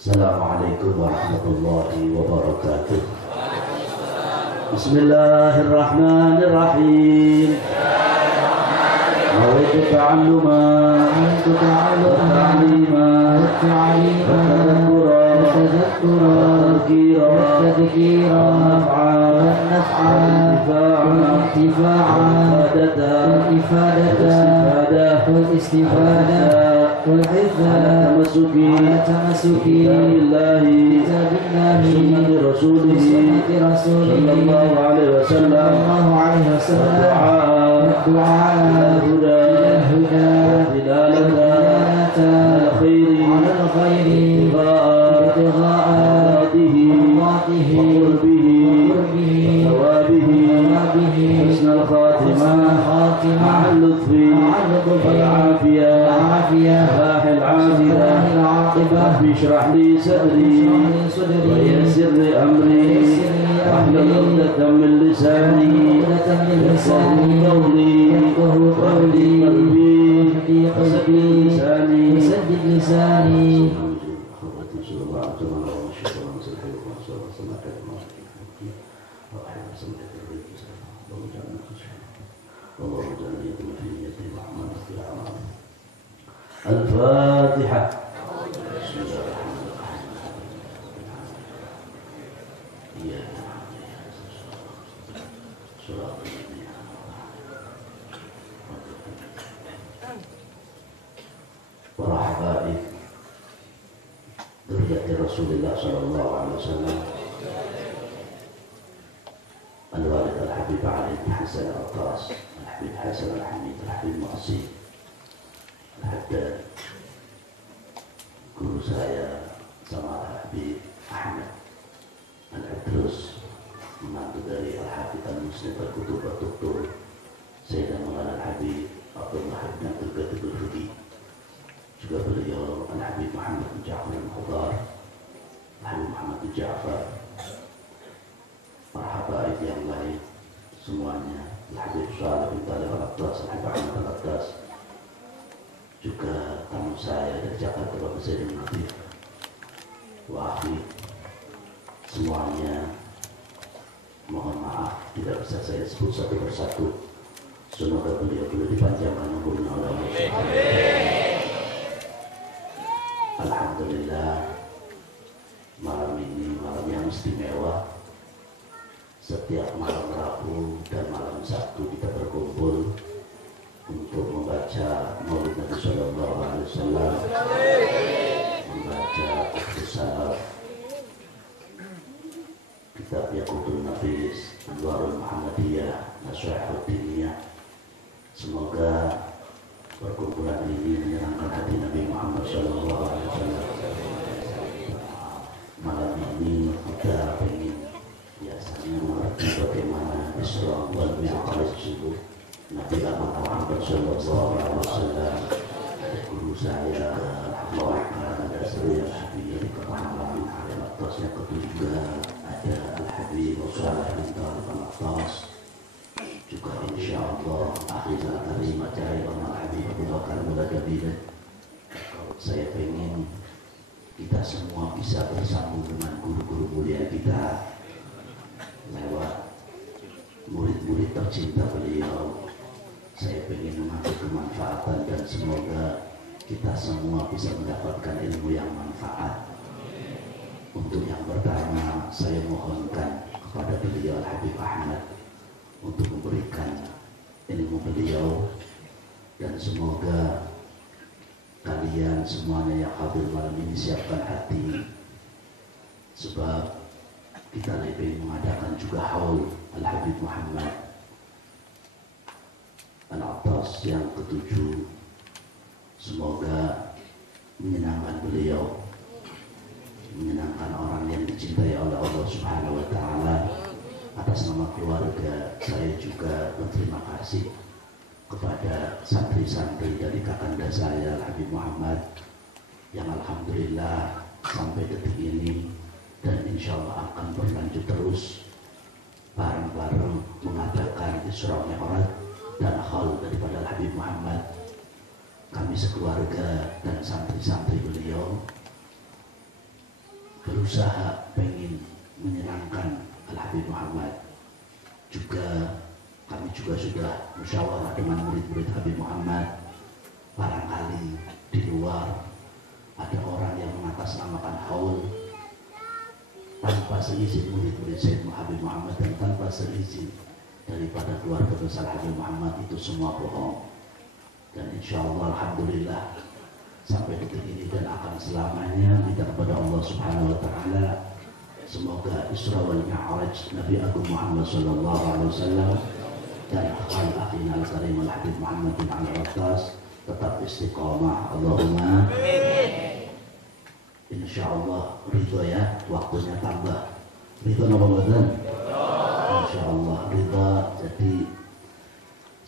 Assalamualaikum warahmatullahi wabarakatuh. Bismillahirrahmanirrahim. Nawaitu ta'alluma tamasuki billahi sunnati rasulih sallallahu alaihi wasallam du'a huda dilalata al-khairi ibtigha'atihi wa qurbihi thawabihi husnul khatimah ma'al lutfi wal afiyah lahil aqibah rabbi shrah li sadri wa yassir li amri wahlul 'uqdatam min lisani yafqahu qawli saddid lisani Al-Fatihah. Para habaib dzurriyyati Rasulillah sallallahu alaihi wasallam, al-walid al-habib Ali bin Hasan al-Attas, al-habib Hasan al-Hamid, al-habib Mu'asim al-Haddad, guru saya sama al-habib Ahmad al-Adrus, menantu dari al-habib al-Muslim al-Kutub al-Doktor Sayyidina Maulana al-Habib Abdullah bin Abdul Qadir al-Fudi, juga beliau al-Habib Muhammad bin Ja'far al-Khudar, al-Habib Muhammad bin Ja'far, para habaib yang lain semuanya, al-Habib Shalih bin Talib al-Attas, al-Habib Ahmad al-Attas, juga tamu saya dari Jakarta Bapak Sayyidina Nabi Wahid, semuanya mohon maaf tidak bisa saya sebut satu persatu. Semoga beliau dipanjangkan umurnya oleh Allah. Alhamdulillah, malam ini malam yang istimewa. Setiap malam Rabu dan malam Sabtu kita berkumpul untuk membaca Maulid Nabi Sallallahu Alaihi Wasallam, membaca Al-Salaf, kitab Yaqutun Nafis, Anwarul Muhammadiyah, Nasihatul Diniyah. Semoga perkumpulan ini menyenangkan hati Nabi Muhammad Sallallahu Alaihi Wasallam. Malam ini kita ingin biasanya mengerti bagaimana Isra wal Mi'raj tersebut Nabi Muhammad Sallallahu Alaihi Wasallam. Guru saya Muhammad Dasri Al-Habib Muhammad bin Al-Attas, yang ketiga ada Al-Habib Shalih bin Talib al-Attas, juga insya Allah akhir hari macai Al-Habib Abu Bakar Muladabilah. Saya ingin kita semua bisa bersambung dengan guru-guru mulia kita lewat murid-murid tercinta beliau. Saya ingin mengambil kemanfaatan dan semoga kita semua bisa mendapatkan ilmu yang manfaat. Untuk yang pertama, saya mohonkan kepada beliau Al-Habib Ahmad untuk memberikan ilmu beliau, dan semoga kalian semuanya yang hadir malam ini siapkan hati, sebab kita lebih mengadakan juga haul Al-Habib Muhammad Al-Attas yang ketujuh. Semoga menyenangkan beliau, menyenangkan orang yang dicintai oleh Allah Subhanahu wa Ta'ala. Atas nama keluarga saya juga berterima kasih kepada santri-santri dari kakanda saya Habib Muhammad yang alhamdulillah sampai detik ini dan insya Allah akan berlanjut terus bareng-bareng mengadakan Isra Mi'raj dan haul daripada Habib Muhammad. Kami sekeluarga dan santri-santri beliau berusaha pengen menyenangkan Al-Habib Muhammad. Juga kami juga sudah musyawarah dengan murid-murid Habib Muhammad. Barangkali di luar ada orang yang mengatasnamakan haul tanpa seizin murid-murid Syekh Habib Muhammad dan tanpa seizin daripada keluarga besar Habib Muhammad, itu semua bohong. Dan insya Allah alhamdulillah sampai detik ini dan akan selamanya minta kepada Allah Subhanahu wa Ta'ala, semoga Isra wal Mi'raj Nabi Agung Muhammad sallallahu alaihi wasallam dan akhal akhina al-karim al-Habib Muhammad bin Al-Rattas tetap istiqamah. Allahumma amin. Insya Allah ridho ya, waktunya tambah ridho nama badan. Insya Allah ridho. Jadi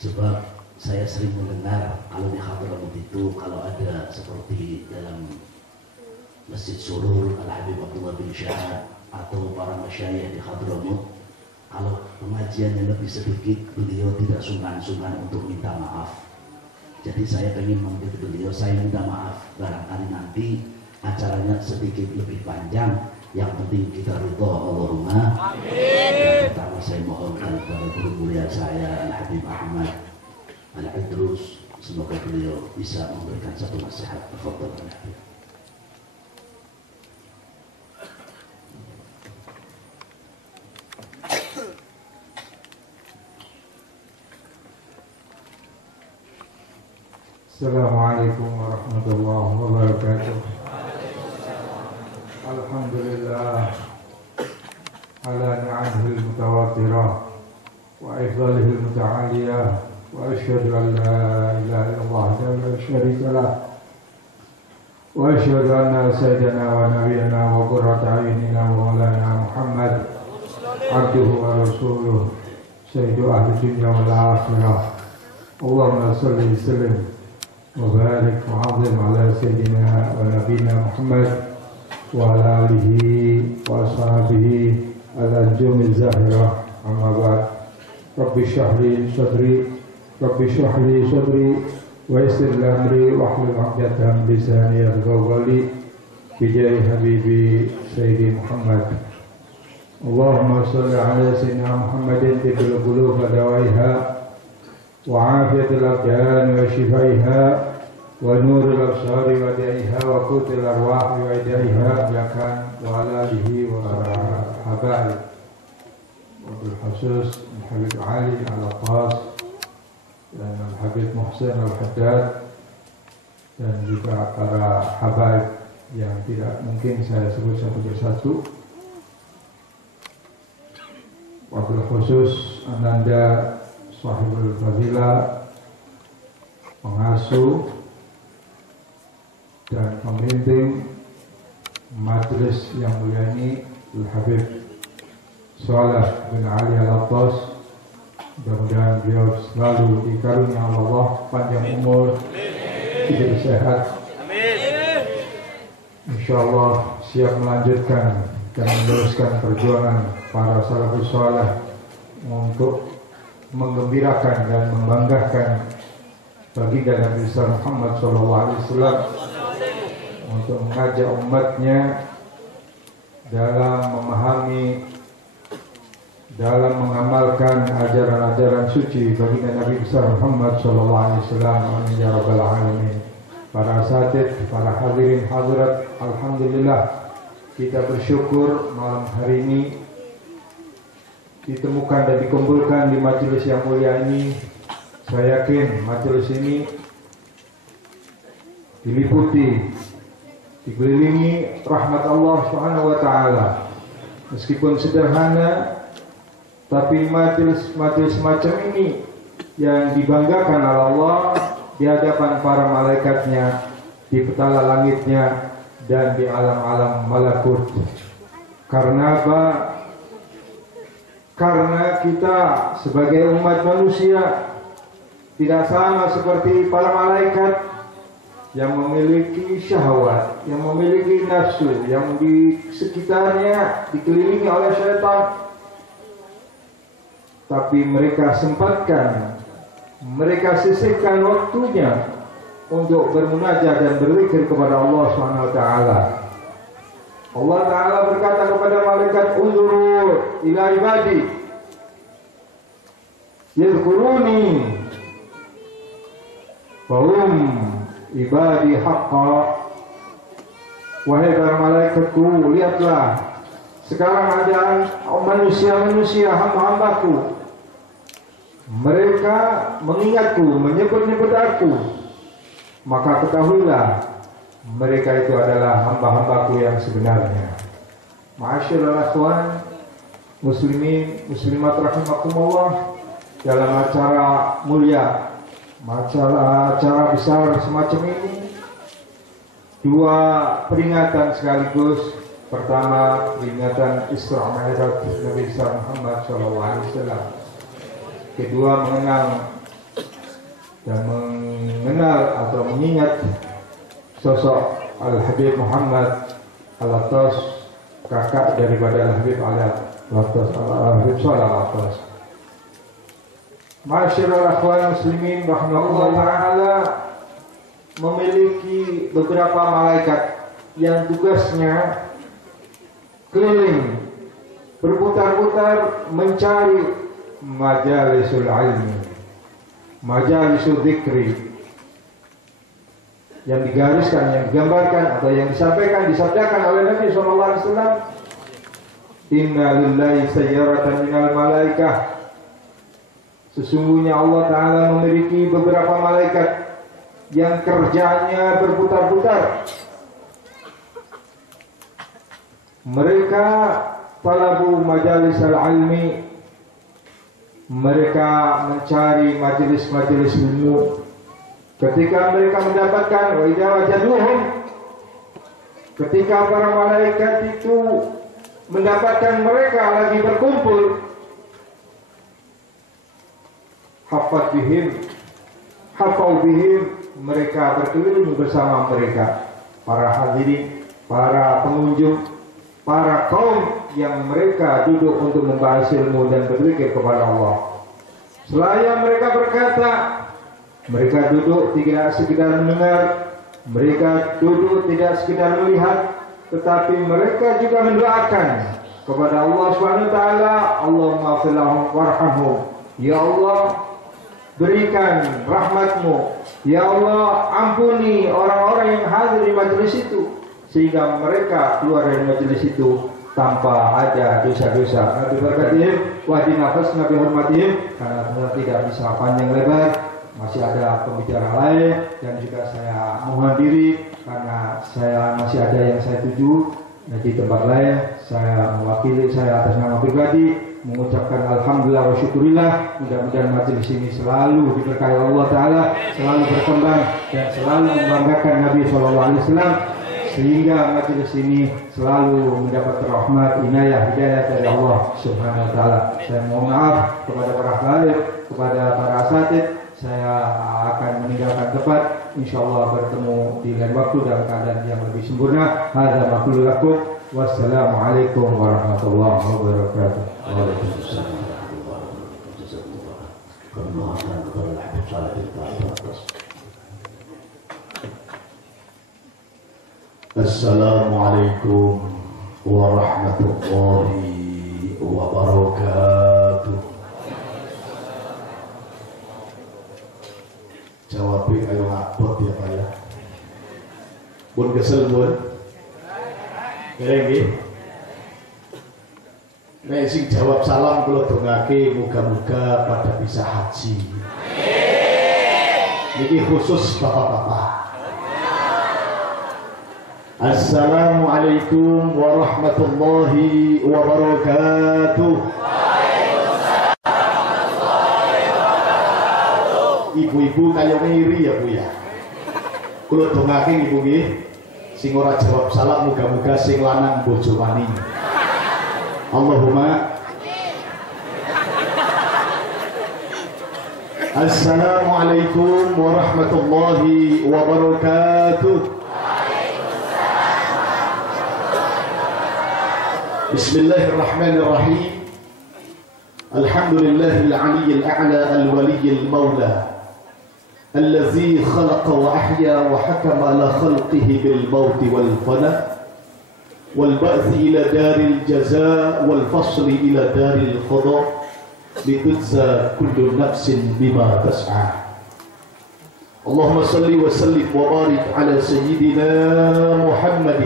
sebab saya sering mendengar kalau di Hadramaut itu kalau ada seperti dalam Masjid Surur Al-Habib Abdullah bin Syahad atau para masyayikh di Hadramaut, kalau pengajiannya lebih sedikit beliau tidak sungkan-sungkan untuk minta maaf. Jadi saya ingin memanggil beliau, saya minta maaf barangkali nanti acaranya sedikit lebih panjang, yang penting kita ridho. Allahumma amin. Dan pertama saya mohonkan kepada guru mulia saya Al-Habib Ahmad Al-Idrus, semoga beliau bisa memberikan satu nasihat. Tafadhal Al-Habib. Assalamualaikum warahmatullahi wabarakatuh. Alhamdulillah ala ni'amihil mutawatirah wa ifdalihil muta'aliyah wa asyhadu an la ilaha illallah la syarika lah wa asyhadu anna sayyidana wa nabiyyana wa qurrata a'yunina wa maulana Muhammad abduhu wa rasuluh sayyidu ahli dunya wal akhirah. Allahumma shalli sallim وبارك وعظم على سيدنا ونبينا محمد وعلى آله وأصحابه الأنجوم الزاهرة. أما بعد رب اشرح لي صدري ويسر لي أمري واحلل عقدة من لساني يفقهوا قولي بجاه حبيبي سيدي محمد. اللهم صل على سيدنا محمد طب القلوب ودوائها وعافية الأبدان وشفائها ونور الأبصار ودائها وقوت الأرواح ودائها يكان وعلى آله وصحبه وبالخصوص الحبيب علي Al-Rattas dan Al-Habib Muhsin Al-Haddad dan juga para habaib yang tidak mungkin saya sebut satu persatu. Wabil khusus Ananda Sahibul Fadilah, pengasuh dan pemimpin majelis yang mulia ini, Al-Habib Saleh bin Ali Al-Rattas. Mudah-mudahan beliau selalu dikarunia Allah panjang umur, hidup sehat. Insyaallah siap melanjutkan dan meneruskan perjuangan para salafus saleh untuk menggembirakan dan membanggakan baginda Nabi Muhammad SAW, untuk mengajak umatnya dalam memahami, dalam mengamalkan ajaran-ajaran suci baginda Nabi Muhammad SAW. Amin ya rabbal alamin. Para asatid, para hadirin hadirat, alhamdulillah kita bersyukur malam hari ini ditemukan dan dikumpulkan di majelis yang mulia ini. Saya yakin majelis ini diliputi, dikelilingi rahmat Allah Subhanahu wa taala. Meskipun sederhana, tapi majelis semacam ini yang dibanggakan oleh Allah di hadapan para malaikatnya, di petala langitnya dan di alam-alam malakut. Karena apa? Karena kita sebagai umat manusia tidak sama seperti para malaikat yang memiliki syahwat, yang memiliki nafsu, yang di sekitarnya dikelilingi oleh syaitan. Tapi mereka sempatkan, mereka sisihkan waktunya untuk bermunajat dan berzikir kepada Allah SWT. Allah Ta'ala berkata kepada malaikat, unzuru ila ibadi yadhkuruni fahum ibadi haqqa. Wahai para malaikatku, lihatlah sekarang ada manusia-manusia, hamba-hambaku, mereka mengingatku, menyebut-nyebut aku, maka ketahuilah mereka itu adalah hamba-hambaku yang sebenarnya. Ma'asyiral akhwan muslimin muslimat rahimakumullah, dalam acara mulia, acara besar semacam ini, dua peringatan sekaligus. Pertama, peringatan Isra Mi'raj Nabi Muhammad SAW. Kedua, mengenal atau mengingat sosok Al-Habib Muhammad Al-Attas, kakak daripada Al-Habib Al-Attas, Al-Habib Shalal Al-Attas. Ma'asyiral akhwan muslimin rahimahullah ta'ala memiliki beberapa malaikat yang tugasnya keliling, berputar-putar mencari majalisul ilmi, majalisul dzikri, yang digariskan, yang digambarkan atau yang disampaikan, disabdakan oleh Nabi SAW. Inna lillahi sayyaratan minal malaikah. Sesungguhnya Allah Ta'ala memiliki beberapa malaikat yang kerjanya berputar-putar. Mereka talabu majalis al-ilmi, mereka mencari majelis-majelis ilmu. Ketika mereka mendapatkan wa idza wajaduhum, ketika para malaikat itu mendapatkan mereka lagi berkumpul, hafat bihim, mereka berkeliling bersama mereka, para hadirin, para pengunjung, para kaum yang mereka duduk untuk membahas ilmu dan berzikir kepada Allah. Selaya mereka berkata, mereka duduk tidak sekedar mendengar, mereka duduk tidak sekedar melihat, tetapi mereka juga mendoakan kepada Allah SWT. Allahumma ighfir lahum warhamhum, ya Allah berikan rahmatmu, ya Allah ampuni orang-orang yang hadir di majelis itu, sehingga mereka keluar dari majelis itu tanpa ada dosa-dosa. Nabi berkatihim wahdi nafas Nabi hormatihim, karena tidak bisa panjang lebar, masih ada pembicara lain, dan juga saya mohon diri karena saya masih ada yang saya tuju di tempat lain. Saya mewakili, saya atas nama pribadi mengucapkan alhamdulillah wa syukurillah. Mudah-mudahan majelis ini selalu diberkahi Allah Ta'ala, selalu berkembang dan selalu membanggakan Nabi SAW, sehingga majelis ini selalu mendapat rahmat, inayah, hidayah dari Allah Subhanahu Wa Ta'ala. Saya mohon maaf kepada para hadirin, kepada para asatidz. Saya akan meninggalkan tempat, insyaallah bertemu di lain waktu dalam keadaan yang lebih sempurna. Hadza ma qulu lakum. Wassalamualaikum warahmatullahi wabarakatuh. Waalaikumsalam warahmatullahi wabarakatuh. Assalamualaikum warahmatullahi wabarakatuh. Jawabin ayo ngabot ya Pak ya. Pun kesel pun. Keren nggih. Nek sing jawab salam kula dongake muga-muga pada bisa haji. Niki khusus bapak-bapak. Assalamualaikum warahmatullahi wabarakatuh. Ibu-ibu kaya ngiri ya Bu ya. Kula dongake ibu nggih, sing ora jawab salam muga-muga sing lanang bojo wani. Allahumma Assalamualaikum warahmatullahi wabarakatuh. Bismillahirrahmanirrahim. Alhamdulillahil aliyyil a'la al-waliyyil mawla الذي خلق وأحيا وحكم على خلقه بالموت والفناء والبعث إلى دار الجزاء والفصل إلى دار القضاء لتجزى كل نفس بما تسعى. اللهم صل وسلم وبارك على سيدنا محمد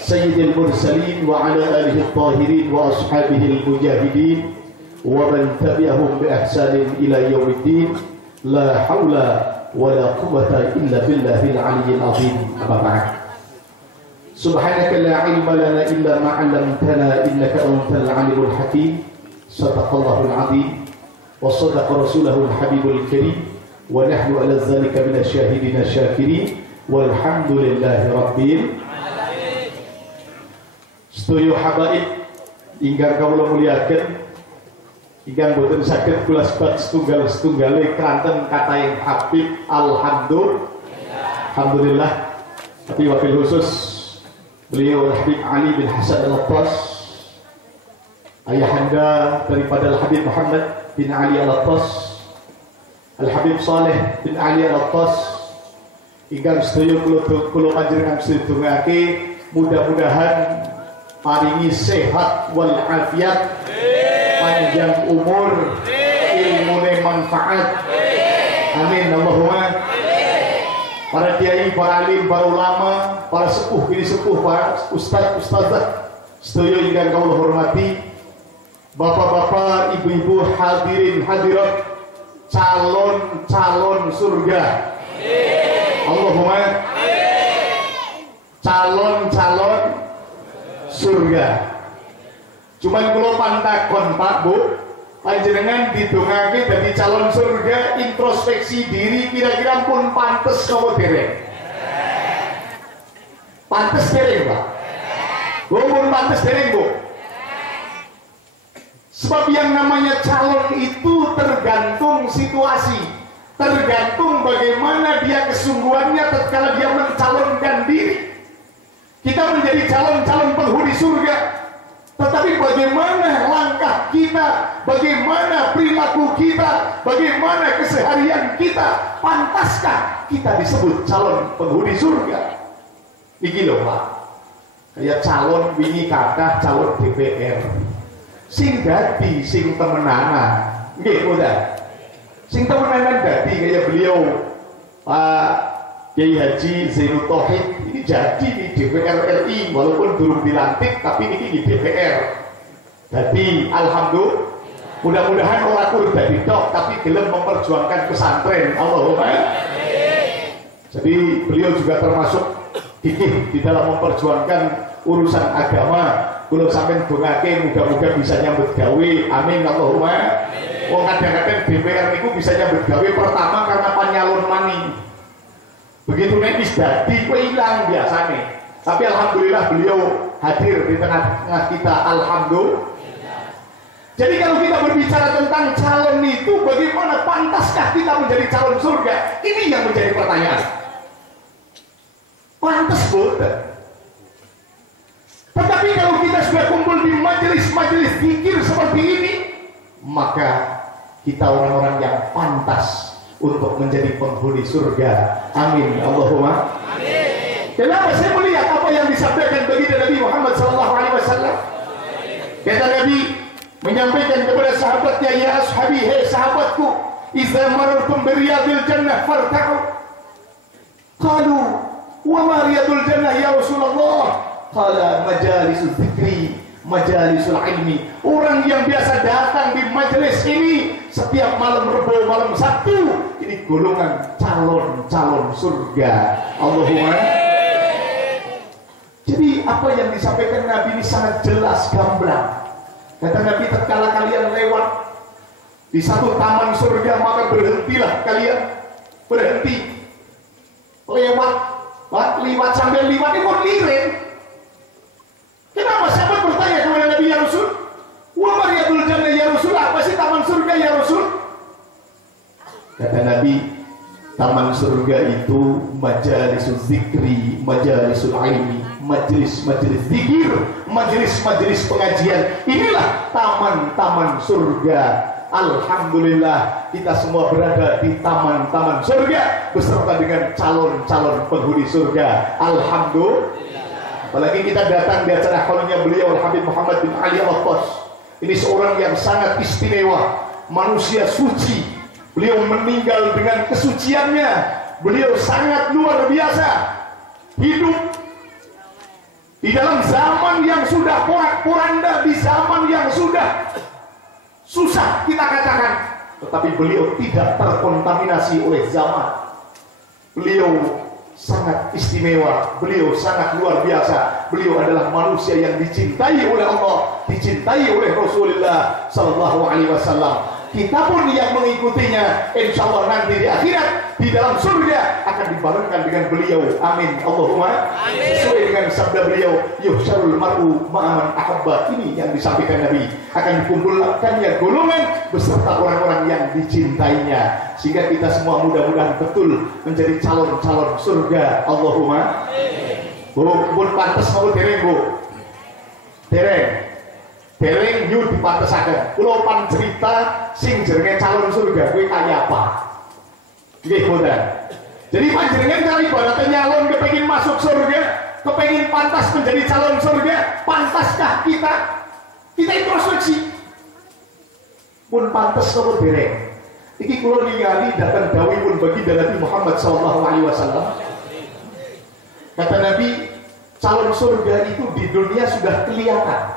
سيد المرسلين وعلى آله الطاهرين وأصحابه المجاهدين ومن تبعهم بإحسان إلى يوم الدين. لا حول ولا قوة إلا بالله العلي العظيم. أما بعد، سبحانك لا علم لنا إلا ما علمتنا إنك أنت العليم الحكيم. صدق الله العظيم وصدق رسوله الحبيب الكريم ونحن على ذلك من الشاهدين الشاكرين والحمد لله رب العالمين. Sedaya habaib ingkang kawula mulyakaken, ingkang boten saged kula sebat setunggal-setunggale kranten katahing Habib alhamdulillah. Tapi wabil khusus beliau Habib Ali bin Hasan Al-Attas, ayahanda daripada Al-Habib Muhammad bin Ali Al-Attas, Al-Habib Saleh bin Ali Al-Attas, ingkang sedaya kula panjenengan sedungake mudah-mudahan paringi sehat wal afiat, panjang umur, ilmune manfaat. Amin Allahumma. Para kiai, para alim, para ulama, para sepuh, bini sepuh, para ustaz, ustazah, sedaya ingkang kawula hormati, bapak-bapak, ibu-ibu, hadirin hadirat, calon surga. Allahumma. Calon surga. Cuman kula pantakon Pak Bu, panjenengan didongake dadi calon surga, introspeksi diri kira-kira pun pantes napa dereng? Pantes dereng Pak? Bu, pun pantes dereng Bu? Sebab yang namanya calon itu tergantung situasi, tergantung bagaimana dia kesungguhannya tatkala dia mencalonkan diri. Kita menjadi calon-calon penghuni surga, tetapi bagaimana langkah kita, bagaimana perilaku kita, bagaimana keseharian kita, pantaskah kita disebut calon penghuni surga? Iki lho Pak, kayak calon wingi kata calon DPR, sing dadi sing temenanan, nggih udah, sing temenanan dadi kayak beliau Pak Kiai Haji Zainul Tauhid ini jadi di DPR RI walaupun belum dilantik, tapi ini di DPR. Jadi alhamdulillah, mudah-mudahan orang kur dari dok tapi gelem memperjuangkan pesantren. Allahumma. Jadi beliau juga termasuk gigih di dalam memperjuangkan urusan agama. Kula sampeyan dongake muga-muga bisa nyambut gawe. Amin Allahumma. Wong kadang-kadang DPR niku bisa nyambut gawe pertama karena panyalon mani. Begitu nek wis dadi kowe ilang biasane. Tapi alhamdulillah beliau hadir di tengah-tengah kita, alhamdulillah. Jadi kalau kita berbicara tentang calon itu, bagaimana pantaskah kita menjadi calon surga? Ini yang menjadi pertanyaan. Pantas boten. Tetapi kalau kita sudah kumpul di majelis-majelis zikir seperti ini, maka kita orang-orang yang pantas untuk menjadi penghuni surga. Amin Allahumma. Amin. Kenapa saya melihat apa yang disampaikan baginda Nabi Muhammad SAW? Kata Nabi menyampaikan kepada sahabatnya, ya ashabi, hei sahabatku, idza marartum biriyadil jannah farta'u. Qalu wa ma riyadul jannah ya Rasulullah? Qala majalisul dzikri, majalisul ilmi. Orang yang biasa datang di majelis ini setiap malam Rebo, malam Sabtu, ini golongan calon surga. Allahumma. Jadi apa yang disampaikan Nabi ini sangat jelas gamblang. Kata Nabi, tatkala kalian lewat di satu taman surga, maka berhentilah kalian, berhenti lewat sambil liwat ini pun lirin. Kenapa sahabat bertanya kepada Nabi, ya Rasul, wa mariyatul jannah ya Rasul, apa sih taman surga ya Rasul? Kata Nabi, taman surga itu majalisul zikri, majalisul ilmi, majelis-majelis zikir, majelis-majelis pengajian. Inilah taman-taman surga. Alhamdulillah kita semua berada di taman-taman surga beserta dengan calon-calon penghuni surga. Alhamdulillah. Apalagi kita datang di acara haulnya beliau Habib Muhammad bin Ali Al-Attas. Ini seorang yang sangat istimewa, manusia suci. Beliau meninggal dengan kesuciannya. Beliau sangat luar biasa. Hidup di dalam zaman yang sudah porak-poranda, di zaman yang sudah susah kita katakan, tetapi beliau tidak terkontaminasi oleh zaman. Beliau sangat istimewa, beliau sangat luar biasa. Beliau adalah manusia yang dicintai oleh Allah, dicintai oleh Rasulullah Sallallahu Alaihi Wasallam. Kita pun yang mengikutinya, insya Allah nanti di akhirat di dalam surga akan dibarengkan dengan beliau. Amin Allahumma amin. Sesuai dengan sabda beliau, yuhsyarul mar'u ma'aman ahabba. Ini yang disampaikan Nabi, akan dikumpulkannya golongan beserta orang-orang yang dicintainya, sehingga kita semua mudah-mudahan betul menjadi calon-calon surga. Allahumma amin. Bu, pun pantes mau dereng bu, dereng yu dipantesaken. Kula pan cerita sing jenenge calon surga kuwi kaya apa? Nggih boten. Jadi panjenengan kali ibaratnya nyalon kepengin masuk surga, kepengin pantas menjadi calon surga, pantaskah kita? Kita introspeksi. Pun pantes napa dereng? Iki kula ningali datang dawuhipun baginda Nabi Muhammad sallallahu alaihi wasallam. Kata Nabi, calon surga itu di dunia sudah kelihatan.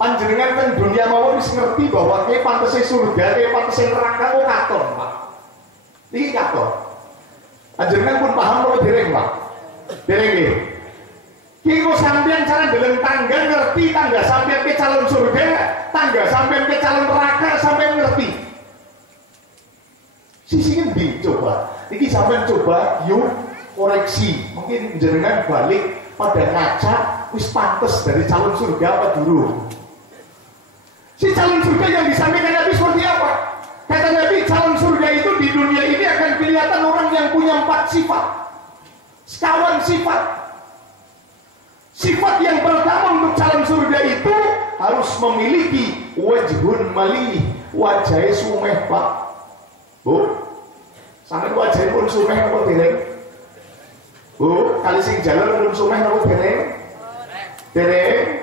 Panjenengan kan dunia mawon wis ngerti bahwa kayak pantese surga, kayak pantese neraka kok katon, Pak. Iki katon. Panjenengan pun paham kok dereng, Pak. Dereng nggih. Ki kok sampean cara ndeleng tangga ngerti tangga sampean ke calon surga, tangga sampean ke calon neraka sampean ngerti. Sisi ngendi coba? Iki sampean coba yuk koreksi. Mungkin jenengan balik pada ngaca wis pantes dari calon surga apa durung? Si calon surga yang disampaikan Nabi seperti apa? Kata Nabi, calon surga itu di dunia ini akan kelihatan orang yang punya 4 sifat. Sekawan sifat. Sifat yang pertama untuk calon surga itu harus memiliki wajhun malih, wajahnya sumeh, Pak. Bu, sampai wajahnya pun sumeh apa dereng? Bu, kali sing jalan pun sumeh apa dereng? Dereng.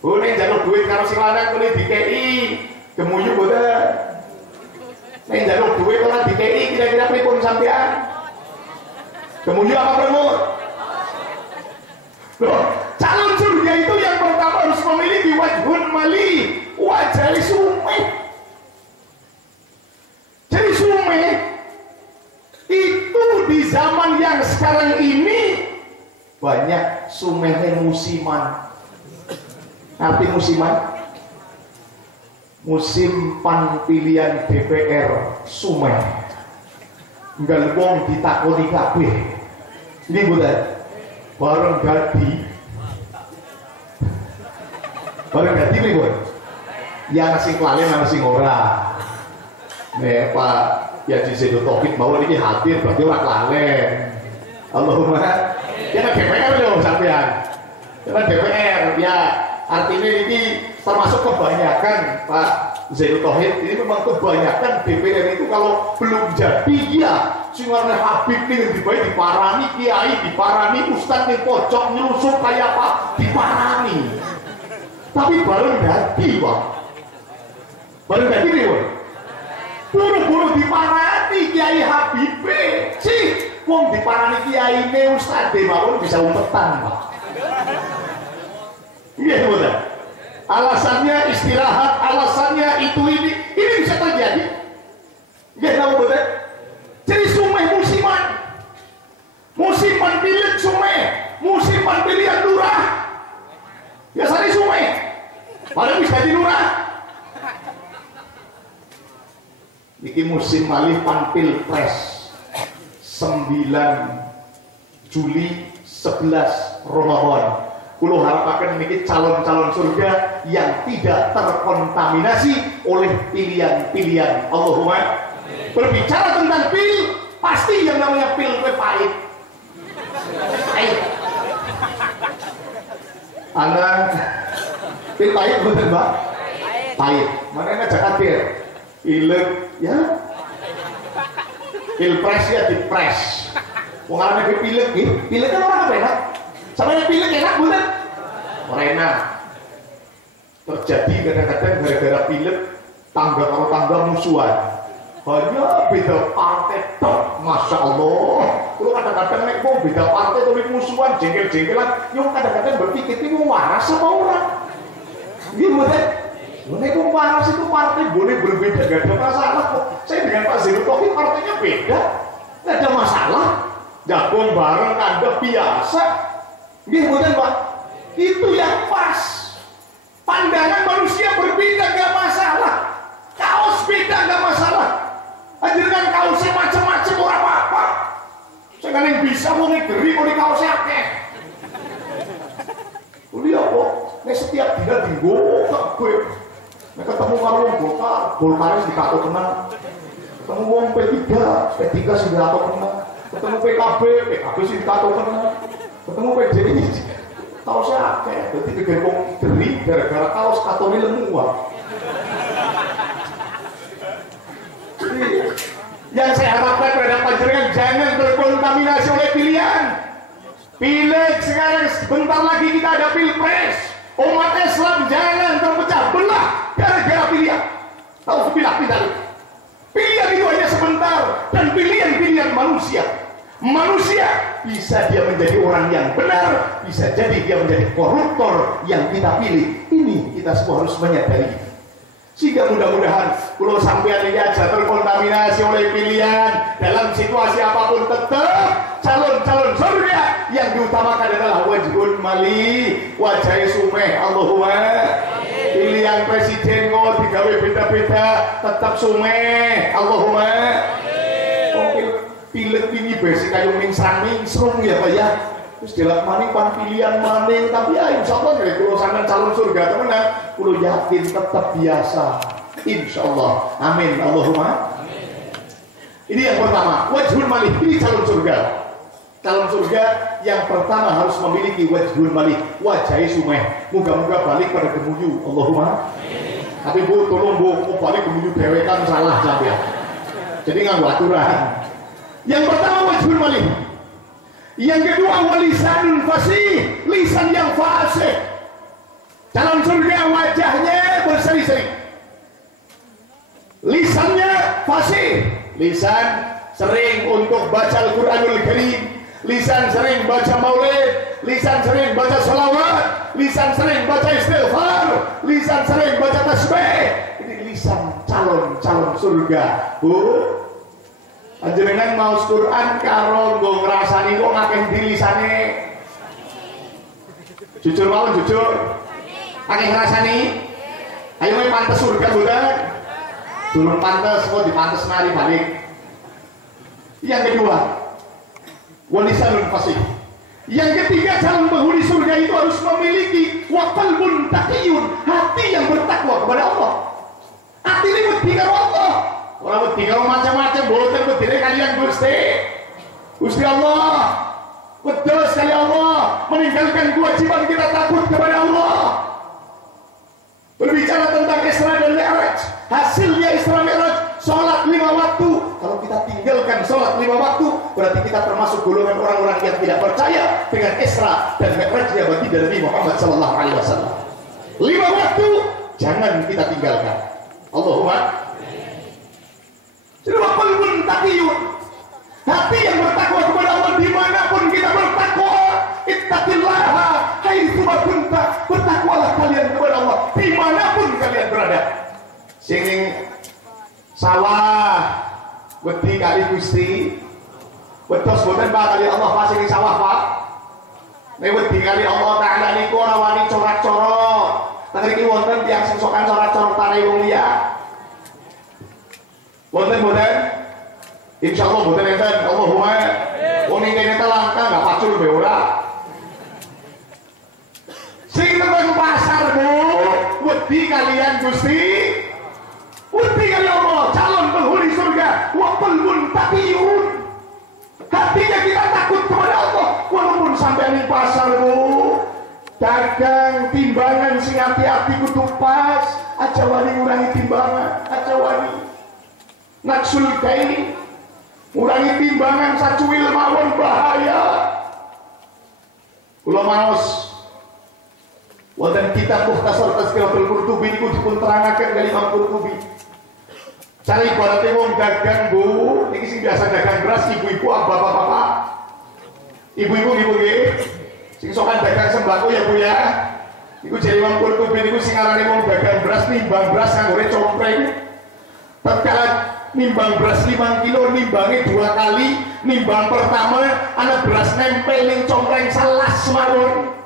Bu, nek njaluk duit karo sing lanang kuwi dikeki, gemuyu boten. Nek njaluk duit ora dikeki, kira-kira pripun sampean? Gemuyu apa premut? Loh, calon surga itu yang pertama harus memiliki wajhun mali, wajah sumeh. Jadi sumeh itu di zaman yang sekarang ini banyak sumehnya musiman. Arti musiman? Musim pan pilihan DPR sumeh. Enggak wong ditakoni kabeh. Ini boten. Bareng dadi. Bareng dadi pripun? Yang sing klalen ana sing ora. Nek Pak Yaji Sedo Topik mawon iki hadir berarti ora klalen. Allahumma. Ya DPR lho sampean. Ya DPR ya. Artinya ini termasuk kebanyakan Pak Zainul Tauhid, ini memang kebanyakan DPR itu kalau belum jadi ya singarnya Habib nih diparani kiai, diparani ustadz nih pojok nyusup kayak apa diparani. Tapi baru jadi Pak, baru jadi nih Pak, buru-buru diparani kiai Habib sih, wong diparani kiai nih ustadz deh mawon bisa umpetan Pak. Iya betul. Alasannya istirahat, alasannya itu ini bisa terjadi. Iya tahu betul. Jadi sumeh musiman, musiman pilih sumeh, musiman pilihan lurah. Biasanya sumeh, padahal bisa di lurah. Iki musim malih pampil pres 9 Juli 11 Ramadan. Kulo harapaken niki calon-calon surga yang tidak terkontaminasi oleh pilihan-pilihan. Allahumma. Berbicara tentang pil, pasti yang namanya pil pahit. Pahit. Anda pil pahit betul Mbak? Pahit. Mana yang ngajak pil? Pilek ya. Pilpres ya dipres. Wong arane pilek nggih. Pilek kan ora enak. Sampai pilek enak bukan? Enak. Terjadi kadang-kadang gara-gara pilek tangga kalau tangga musuhan. Hanya beda partai tok, masya Allah. Kalau kadang-kadang nek mau beda partai tulis musuhan, jengkel-jengkelan, yang kadang-kadang berpikir ini waras apa orang? Gitu kan? Nek waras itu partai boleh berbeda, gak ada masalah kok. Saya dengan Pak Zainud Tauhid partainya beda, gak ada masalah. Jagung bareng Anda biasa. Gitu kan Pak? Itu yang pas. Pandangan manusia berbeda gak masalah. Kaos beda gak masalah. Ajarkan kaosnya macam-macam orang apa. Saya kan yang bisa mau ngeri mau di kaosnya akeh. Lihat kok, ini setiap dina digokak gue. Ini ketemu karo wong Golkaris dikato kena. Ketemu wong P3 sih dikato kena. Ketemu PKB sih dikato kena. Ketemu PDI kaosnya akeh. Jadi gegere wong ngeri gara-gara kaos katone lemu wae. Yang saya harapkan pada panjenengan jangan terkontaminasi oleh pilihan. Pileg sekarang sebentar lagi kita ada pilpres. Umat Islam jangan terpecah belah gara-gara pilihan. Tahu pilih. Pilihan itu hanya sebentar dan pilihan manusia. Manusia bisa dia menjadi orang yang benar, bisa jadi dia menjadi koruptor yang kita pilih. Ini kita semua harus menyadari. Sehingga mudah-mudahan kalau sampean ini aja terkontaminasi oleh pilihan dalam situasi apapun tetap calon-calon surga yang diutamakan adalah wajhul mali wajah sumeh Allahumma. Pilihan presiden kok digawe beda-beda tetap sumeh Allahumma. Pilih ini basic kayu mingsrung ya Pak ya. Terus jelak maning pan pilihan maning tapi ya insya Allah dari kalau sampean calon surga temenan kulo yakin tetap biasa insya Allah amin Allahumma. Ini yang pertama wajhul malik, ini calon surga. Calon surga yang pertama harus memiliki wajhul malik, wajah sumeh. Moga-moga balik pada gemuyu Allahumma. Tapi Bu tolong Bu mau balik gemuyu dewekan salah sampean. Jadi nganggo aturan. Yang pertama wajhul malik. Yang kedua walisanul fasih, lisan yang fasih. Calon surga wajahnya berseri-seri. Lisannya fasih, lisan sering untuk baca Al-Quranul Karim, lisan sering baca maulid, lisan sering baca salawat, lisan sering baca istighfar, lisan sering baca tasbih. Ini lisan calon surga. Bu, panjenengan maos Quran karo nggo ngrasani kok akeh dilisane. Jujur mawon jujur. Akeh ngrasani. Ayo we pantes surga mboten? Durung pantes kok dipantes nari balik. Yang kedua, walisanul fasih. Yang ketiga, calon penghuni surga itu harus memiliki waqalbun taqiyun, hati yang bertakwa kepada Allah. Hati ini wedi karo Allah. Orang wedi karo macam-macam, boten wedine kalian Gusti Allah. Betul sekali Allah meninggalkan kewajiban kita takut kepada Allah. Berbicara tentang Isra dan Mi'raj, hasilnya Isra Mi'raj sholat 5 waktu. Kalau kita tinggalkan sholat 5 waktu, berarti kita termasuk golongan orang-orang yang tidak percaya dengan Isra dan Mi'rajnya bagi Nabi Muhammad SAW. 5 waktu jangan kita tinggalkan. Allahumma. Jadi waqalbun taqiyun, hati yang bertakwa kepada Allah dimanapun kita bertakwa. Ittaqillaha haitsu ma kunta, bertakwalah kalian kepada Allah dimanapun kalian berada. Sing sawah wedi kali Gusti, wedos boten Pak kali Allah pas ing sawah Pak. Nek wedi kali Allah Taala niku ora wani corak-corak. Teng iki wonten tiyang sing sokan corak-corak wong liya. Wonten boten? Insyaallah boten enten. Allahumma. Wong ning kene langka enggak pacul be ora. Sing nang pasar Bu, wedi kalian Gusti. Wedi kali Allah, calon penghuni surga. Wa qalbun taqiyun. Hatinya kita takut kepada Allah walaupun sampai ning pasar Bu. Dagang timbangan sing hati-hati kudu pas, aja wani ngurangi timbangan, aja wani. Naksul kaini, ngurangi timbangan sacuil mawon bahaya. Kula maos wonten kitab Mukhtasar Tazkiratul Qurtubi niku dipun terangaken kali Imam Qurtubi. Cara ibaratnya wong dagang Bu, niki sing biasa dagang beras ibu-ibu bapak-bapak. Ibu-ibu nggih, sing sokan dagang sembako ya Bu ya. Iku jare Imam Qurtubi niku sing arane wong dagang beras nimbang beras nganggone compreng. Tatkala nimbang beras 5 kilo nimbangnya 2 kali, nimbang pertama anak beras nempel ning compreng selas mawon.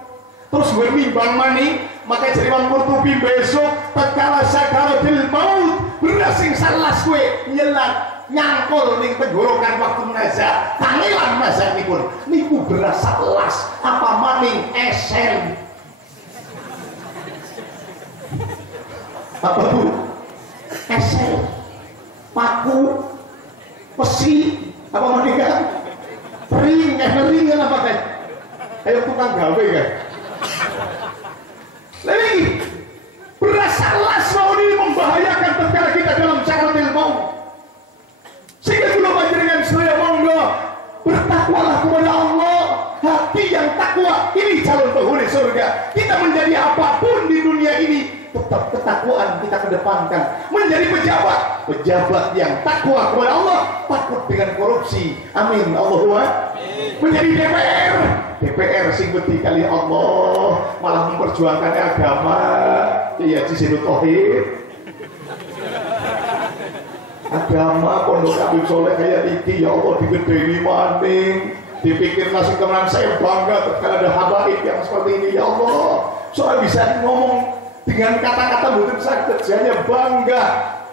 Terus gue nimbang mani, maka jadi Imam Qurtubi besok tatkala sakaratil maut beras sing selas gue nyelat nyangkul ning tenggorokan waktu nazar kangelan nazar niku beras selas apa maning esen apa Bu? Esen paku besi apa maning kan? Ring kan apa kan? Ayo tukang gawe kan? Lagi beras selas mau ini membahayakan tatkala kita dalam sakaratil maut. Sehingga kula panjenengan sedaya monggo bertakwalah kepada Allah. Hati yang takwa ini calon penghuni surga. Kita menjadi apapun di dunia ini, tetap ketakwaan kita kedepankan. Menjadi pejabat yang takwa kepada Allah, takut dengan korupsi. Amin Allahumma. Menjadi DPR sing wedi kali Allah, malah memperjuangkan agama. Iya Cisinu Tohid. Agama pondok Habib Soleh kayak iki ya Allah digedeni maning. Dipikir nasib teman saya bangga ketika ada habaib yang seperti ini ya Allah. Soalnya bisa ngomong dengan kata-kata bukan sakit, saya bangga.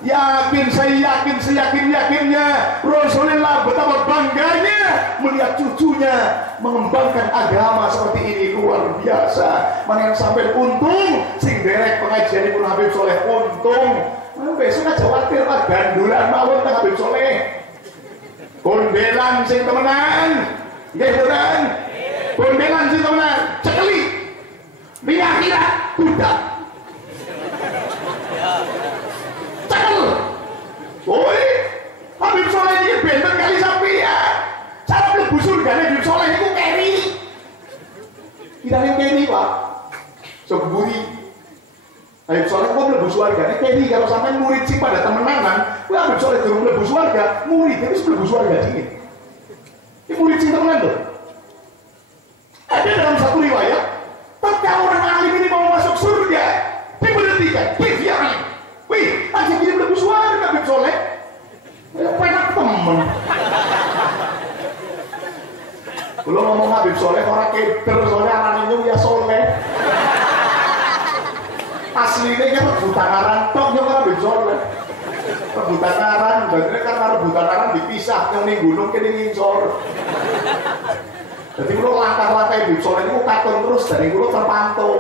Saya yakin seyakin-yakinnya Rasulullah betapa bangganya melihat cucunya mengembangkan agama seperti ini, luar biasa. Mana yang sampai untung sing derek pengajian Ibnu Habib Soleh untung. Besok aja khawatir Pak gandulan mawon Pak Habib Soleh. Kondelan sing temenan. Nggih tenan. Kondelan sing temenan, cekeli. Kira-kira kuda. Cekel. Woi, Habib Soleh ini benten kali sampeyan. Cara mlebu surgane Habib Soleh iku keri. Kirane keri, Pak. Sok buri. Habib Soleh kok mlebu surgane keri kalau sampean murid sing pada temenanan, kuwi Habib Soleh durung mlebu surga, murid itu mlebu surga dingin. Ini murid sing temenan lho. Ada dalam satu riwayat, ketika orang alim ini mau masuk surga, diberhentikan, dia alim. Wih, aja dia mlebu surga Habib Soleh. Penak temen. Belum ngomong Habib Soleh orang keder, soalnya anaknya ya Soleh. Aslinya kan rebutan aran tok ya kan Habib Soleh. Rebutan aran, berarti karena rebutan aran dipisah yang ning gunung kene ngisor. Jadi kalau langkah-langkah Habib Soleh itu katon terus dari kalau terpantau.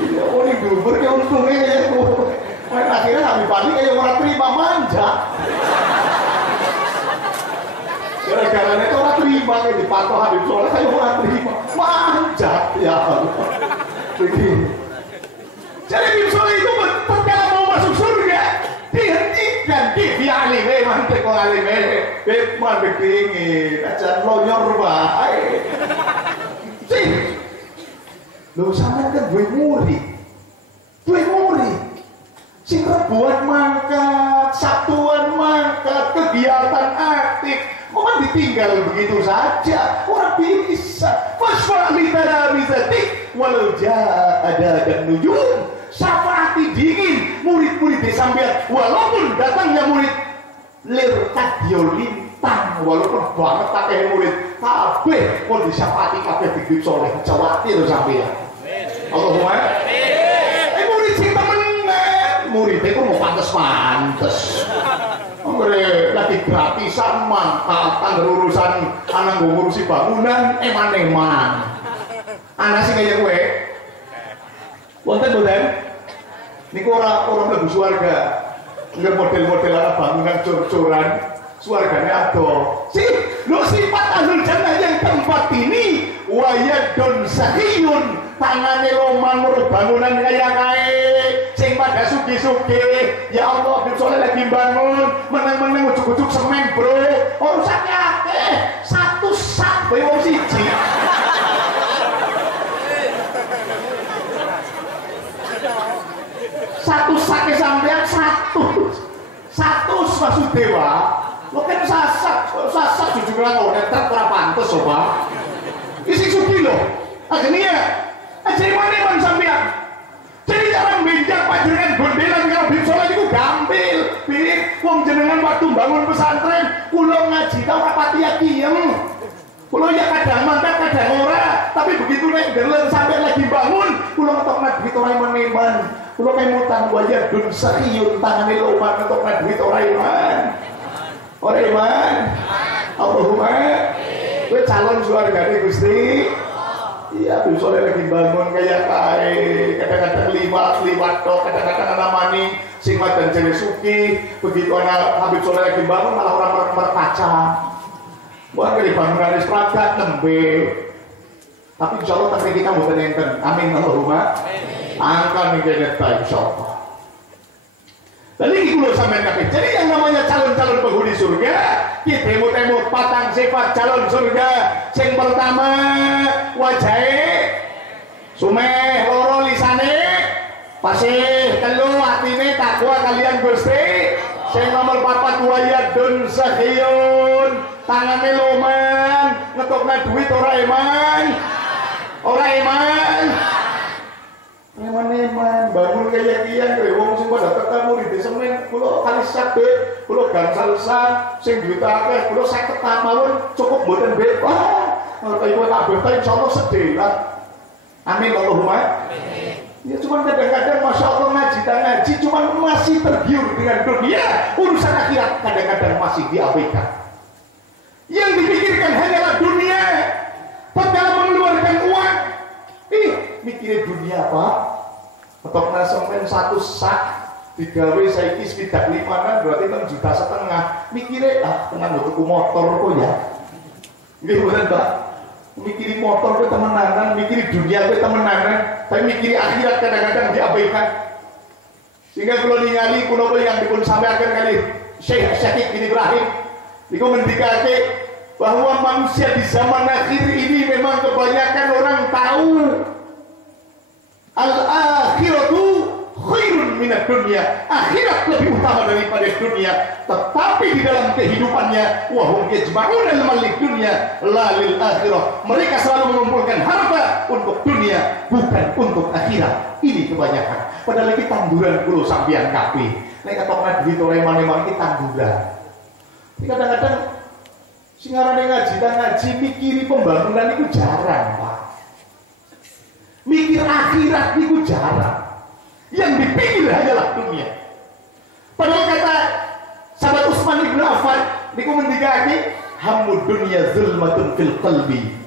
Iya, oh ini bluber ya untungnya ya. Akhirnya Habib balik kayak orang terima manja. Gara-gara itu orang terima kayak dipantau Habib Soleh kayak orang terima manja ya Allah. Begini. Jadi Habib Soleh itu tatkala mau masuk surga dihentikan dibiali mantek kok alime man begini aja lonyor bae. Sih. Lu sampean kan duwe murid. Sing rebuan mangkat, Sabtuan mangkat, kegiatan aktif. Kok kan ditinggal begitu saja? Orang bisa. Fasfa'li taramizatik walau ada dan nujum. Syafaati dingin murid-murid disambiat walaupun datangnya murid lirkadio lintang walaupun banget pakai murid kabeh kok disyafaati kabeh Habib Soleh jawatir sampeyan. Allahumma murid sing temenan murid itu mau pantes-pantes. Mereka lagi gratisan mangkatan urusan anak ngurusi bangunan eman-eman. Anak sih kayak gue. Wonten boten? Niku orang mlebu swarga. Nggak model-model anak bangunan cor-coran. Swargane ado. Lo sifat ahlul jannah yang tempat ini wayadun sahiyun tangane loman menurut bangunan kaya sing pada sugi-sugi. Ya Allah, Habib Soleh lagi bangun meneng-meneng ujuk-ujuk semen bro. Urusane akeh. Satu sak bae wong siji. Lo kan sasak jujur lah kok netek ora pantes coba. Isi suki lo. Akhirnya aja mana sampean. Jadi cara benjak panjenengan gondelan kalau bib sholat itu gampil. Bib wong jenengan waktu bangun pesantren, kula ngaji tau rapati yakin. Kula ya kadang mangkat kadang ora, tapi begitu nek deleng sampai lagi bangun, kula ngetokna duit ora iman-iman. Kula kemutan wajar dun sahiyun tangane loman ngetokna duit ora iman. Ora iman. Allahumma kowe calon surgane Gusti. Iya, misalnya lagi bangun kayak kadang-kadang liwat tok, kadang-kadang namani sing dan cewek suki, begitu anak habis sore lagi bangun malah orang berkaca. Bukan dari bangunan istirahat nembe. Tapi insya Allah takdir kita bukan enten. Amin Allahumma. Angka menjadi insya Allah. Jadi itu sampai kabeh. Jadi yang namanya calon-calon penghuni surga, kita temu patang sifat calon surga. Yang pertama wajahe sumeh loro lisane pasih telu atine takwa kalian Gusti. Sing nomor 4 wayadun sahiyun tangane loman ngetokna duit ora iman. Ora iman. Eman-eman bangun kayak kian kowe wong sing padha ketemu di semen kula kali sabe kula gangsal sak sing duit akeh kula 50 mawon cukup mboten be. Wah, iku tak beta insyaallah sedih lah. Amin Allahumma. Ya cuma kadang-kadang Masya Allah ngaji cuma masih tergiur dengan dunia, urusan akhirat kadang-kadang masih diabaikan. Yang dipikirkan hanyalah dunia. Tatkala mengeluarkan uang, mikirin dunia apa? Atau sampai 1 sak digawe saiki sepidak 5-an berarti 6,5 juta. Mikire tenang lho tuku motor kok ya. Nggih bener, Pak. Mikiri motor ke temenanan, mikiri dunia ke temenanan, tapi mikiri akhirat kadang-kadang diabaikan. Sehingga kalau ningali kulo yang dipun sampaikan kali Syekh Syakib bin Ibrahim niku mendikake bahwa manusia di zaman akhir ini memang kebanyakan orang tahu al-akhiratu khairun minad dunya. Akhirat lebih utama daripada dunia. Tetapi di dalam kehidupannya wahum yajma'un al-malik dunya la lil akhirah. Mereka selalu mengumpulkan harta untuk dunia, bukan untuk akhirat. Ini kebanyakan. Padahal iki tanduran kulo sampeyan kabeh. Nek ketokna duit ora eman-eman iki tanduran. Iki kadang-kadang sing arane ngaji mikiri pembangunan itu jarang, Pak. Mikir akhirat itu jarang. Yang dipikir hanyalah dunia. Padahal kata sahabat Utsman bin Affan niku mendikake hammud dunya zulmatun fil qalbi.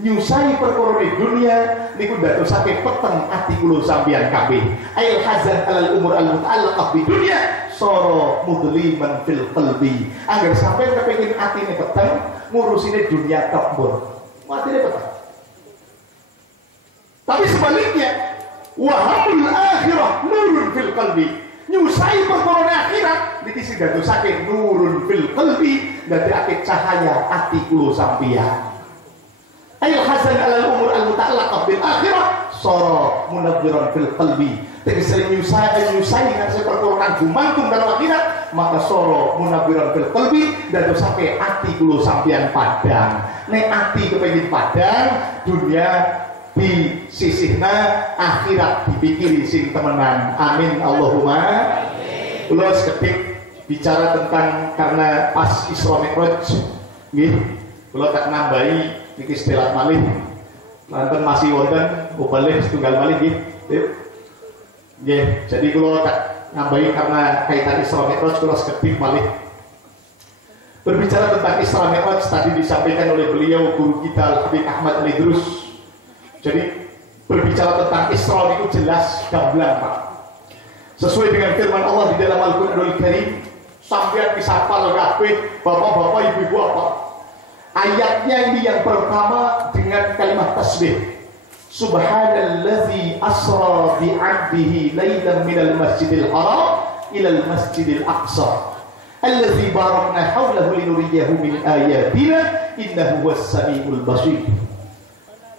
Nyusai perkara dunia niku dadosake peteng ati kula sampeyan kabeh. Ail hazan alal umur al muta'allaqah bi dunya sara mudliman fil qalbi. Agar sampeyan kepengin atine peteng ngurusine dunia tok mbon. Atine peteng. Tapi sebaliknya wahamul akhirah nurun fil qalbi. Nyusai perkara akhirat niki sing dadosake nurun fil qalbi, dadekake cahaya ati kula sampeyan. Ail hazan alal umur al muta'allaqah bil akhirah sara munawwiran fil qalbi. Tegese nyusai ngarep perkara kang gumantung karo akhirat, maka sara munawwiran fil qalbi dadosake ati kula sampeyan padhang. Nek ati kepengin padhang, dunia di sisihna, akhirat dipikiri sing temenan. Amin Allahumma. Kula seketik bicara tentang karena pas Isra Mi'raj nggih kula tak nambahi niki sedelat malih lanten masih wonten ubalih setunggal malih nggih. Nggih, jadi kula tak nambahi karena kaitan Isra Mi'raj kula seketik malih. Berbicara tentang Isra Mi'raj tadi disampaikan oleh beliau guru kita Al-Habib Ahmad Al-Idrus. Jadi berbicara tentang Isra itu jelas gamblang, Pak. Sesuai dengan firman Allah di dalam Al-Qur'anul Karim, sampeyan bisa hafal kabeh, bapak-bapak, ibu-ibu apa? Ayatnya ini yang pertama dengan kalimat tasbih. Subhanallazi asra bi 'abdihi lailan minal masjidil haram ilal masjidil aqsa. Allazi barakna hawlahu linuriyahu min ayatina innahu was-sami'ul basir.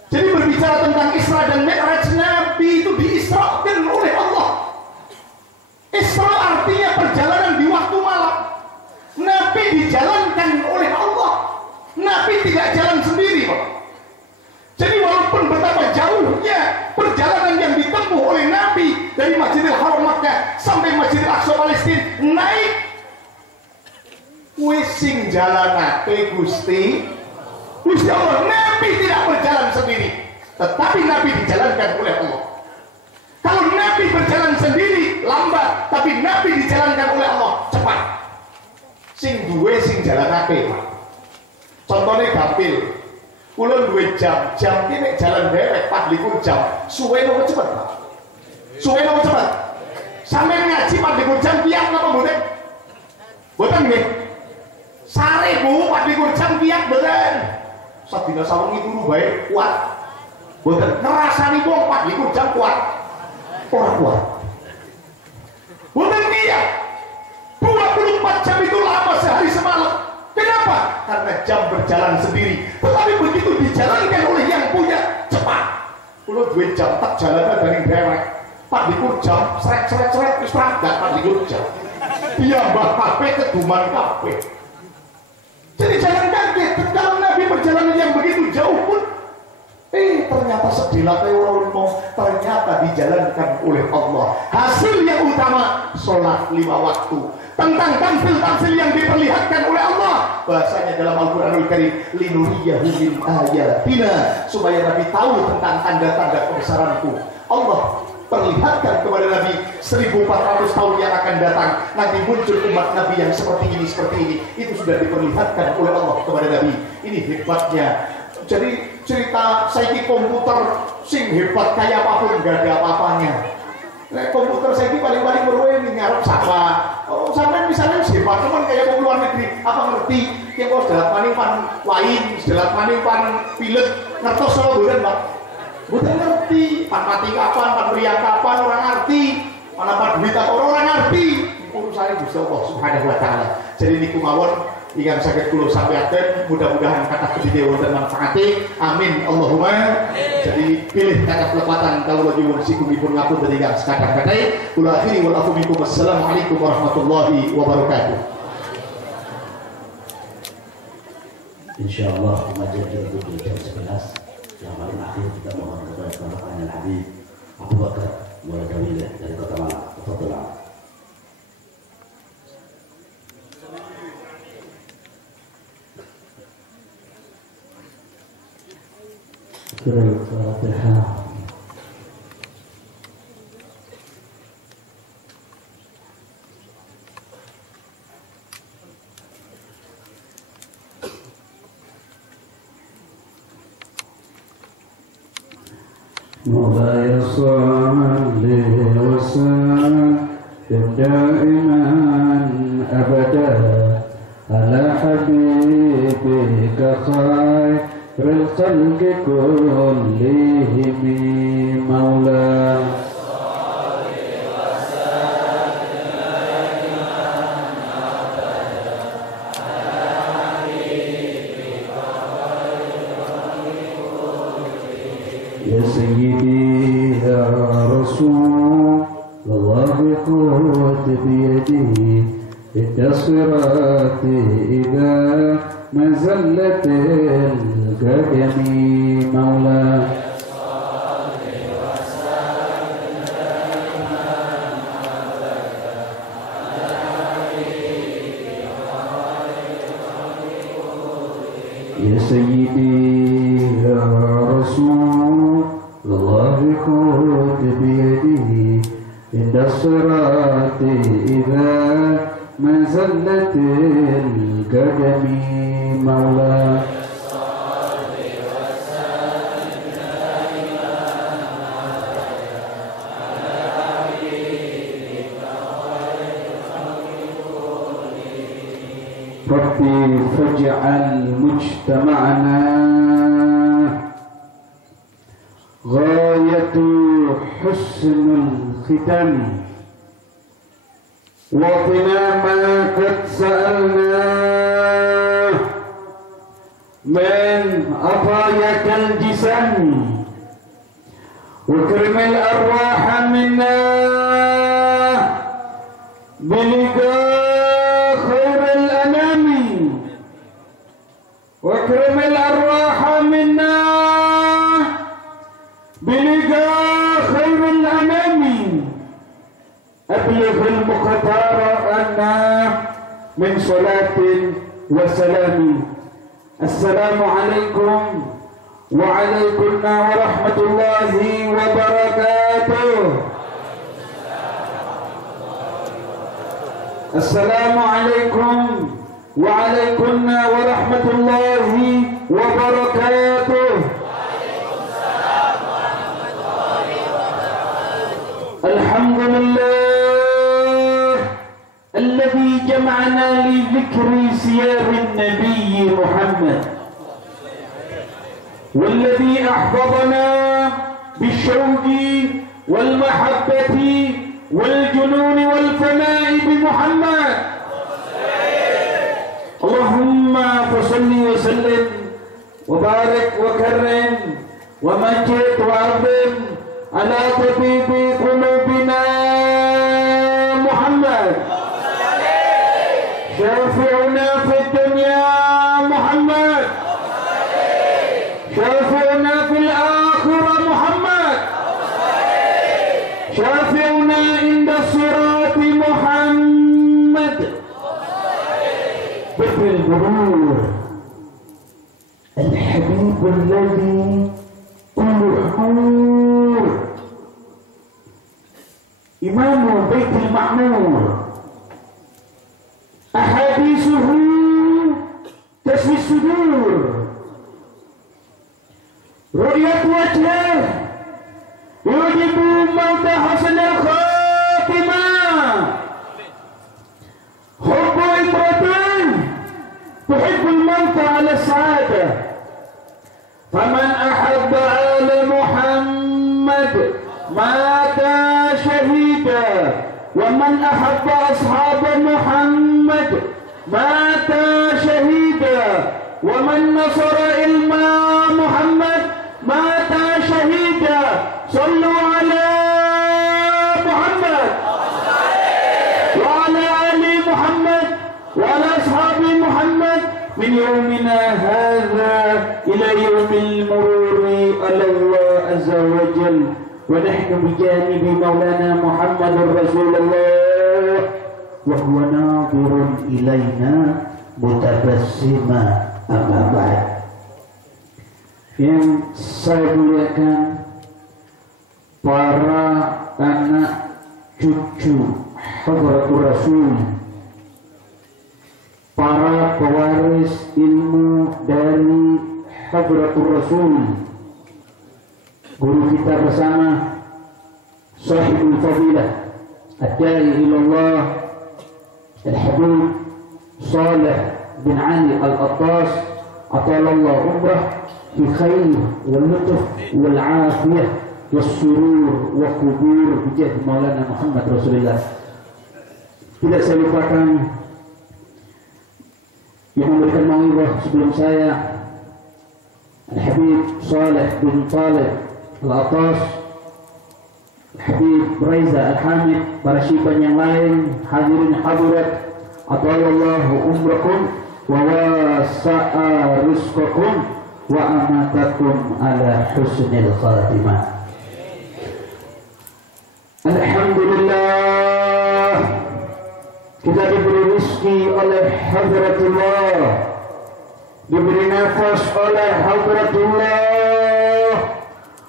Jadi berbicara tentang Isra dan Mi'raj, Nabi itu diisrakan oleh Allah. Isra artinya perjalanan di waktu malam. Nabi di jalan Nabi tidak jalan sendiri, Pak. Jadi walaupun betapa jauhnya perjalanan yang ditempuh oleh Nabi dari Masjidil Haram Makkah sampai Masjidil Aqsa Palestina, naik wis sing jalanake Gusti Allah. Nabi tidak berjalan sendiri, tetapi Nabi dijalankan oleh Allah. Kalau Nabi berjalan sendiri lambat, tapi Nabi dijalankan oleh Allah cepat. Sing duwe sing jalanake, Pak. Contohnya Gapil, kula duwe jam ini jalan dewek 24 jam. Suwe nopo cepet, Pak? Suwe nopo cepet? Sampai ngaji 24 jam kiat napa mboten? Mboten nggih. Sare Bu 24 jam kiat mboten. Sadina sawengi turu bae kuat. Mboten ngrasani wong 24 jam kuat. Ora kuat. Mboten kiat. 24 jam itu lama sehari semalam. Kenapa? Karena jam berjalan sendiri. Tetapi begitu dijalankan oleh yang punya, cepat. Kalau 2 jam tak jalannya dari dewek 24 jam, seret wis berangkat 24 jam. Dia mbah kabeh keduman kabeh. Jadi jangan kaget kalau Nabi perjalanan yang begitu jauh pun ternyata sedilate orang mau ternyata dijalankan oleh Allah. Hasil yang utama sholat 5 waktu. Tentang tamsil-tamsil yang diperlihatkan oleh Allah, bahasanya dalam Al-Quranul Karim, linuriyahu min ayatina, supaya Nabi tahu tentang tanda-tanda kebesaranku. Allah perlihatkan kepada Nabi 1400 tahun yang akan datang, nanti muncul umat Nabi yang seperti ini. Itu sudah diperlihatkan oleh Allah kepada Nabi. Ini hebatnya. Jadi cerita saiki komputer sing hebat kayak apapun gak ada apa-apanya. Komputer saiki paling-paling berwe ini ngarep sapa. Oh, sampai misalnya hebat teman kayak mau luar negeri, apa ngerti? Yang kau sedalat maning pan lain, sedalat maning pan pilot, ngertos sama bukan, Pak? Bukan ngerti. Pan mati kapan, pan meriang kapan, orang ngerti. Mana pan duit apa orang ngerti. Urusannya Gusti Allah Subhanahu wa Ta'ala. Jadi niku mawon ingkang saged kula sampaikan, mudah-mudahan kata kedite wonten manfaate. Amin Allahumma. Jadi pilih kata pelepatan kalau nyuwun sikupipun ngapunten ingkang sekadang-kadang. Kula akhiri wal afu minkum. Assalamualaikum warahmatullahi wabarakatuh. Insyaallah pengajian kita tutup jam 11. Yang paling akhir kita mohon kepada Bapak Habib Abu Bakar Muladawil dari Kota Malang. Tafadhol. Surah Al-Fatihah. مولاي صل وسلم دائما أبدا على حبيبك خير الخلق كلهم مولاي يا سيدي يا رسول الله خذ بيدي عند الصراط إذا ما زلت القدم مولاي يا سيدي يا رسول الله خذ بيدي عند الصراط إذا ما زلت القدم مولاي ربي فاجعل مجتمعنا غاية حسن الختام وقنا ما قد سألناه من عطاياك الجسم وكرم الأرواح منا بلقاء خير الأنام وكرم lana min salatin wa salami. Assalamualaikum waalaikumna warahmatullahi wabarakatuh. Assalamualaikum waalaikumna warahmatullahi wabarakatuh. Alhamdulillah alladzi jama'ana li dzikri siyarin nabiy Muhammad والذي أحفظنا بالشوق والمحبة والجنون والفناء بمحمد. اللهم فصل وسلم وبارك وكرم ومجد وعظم على طبيب قلوبنا محمد، شافعنا في الدنيا محمد، شافعنا في الآخرة محمد، شافعنا عند الصراط محمد. بكر البرور الحبيب الذي كله نور، إمام بيت المعمور، أحاديثه تشفي الصدور، رؤية وجهه يجب موت حسن الخاتمة، حب إبراهيم تحب الموت على السعادة، فمن أحب آل محمد مات شهيدا، ومن أحب أصحاب محمد مات شهيدا، ومن نصر إمام محمد مات شهيدا. صلوا على محمد وعلى آل محمد وعلى أصحاب محمد من يومنا هذا إلى يوم المرور على الله عز وجل، ونحن بجانب مولانا محمد رسول الله وهو ناظر إلينا متبسما. أما بعد. Yang saya muliakan para anak cucu Hadratur Rasul, para pewaris ilmu dari Hadratur Rasul, guru kita bersama, Sahibul Fadilah Ad-Da'i ilallah Al-Habib Saleh bin Ali Al-Attas, atalallahu umrah fi khair wal lutf wal afiyah was surur wa qubur bijah Maulana Muhammad Rasulullah. Tidak saya lupakan yang memberikan mau'izah sebelum saya, Al-Habib Saleh bin Talib Al-Attas, Habib Raiza Al-Hamid, para syibban yang lain, hadirin hadirat, atalallahu umrakum wa wasa'a rizqakum wa amatakum ala husnil khatimah. Alhamdulillah, kita diberi rezeki oleh Hadratullah, diberi nafas oleh Hadratullah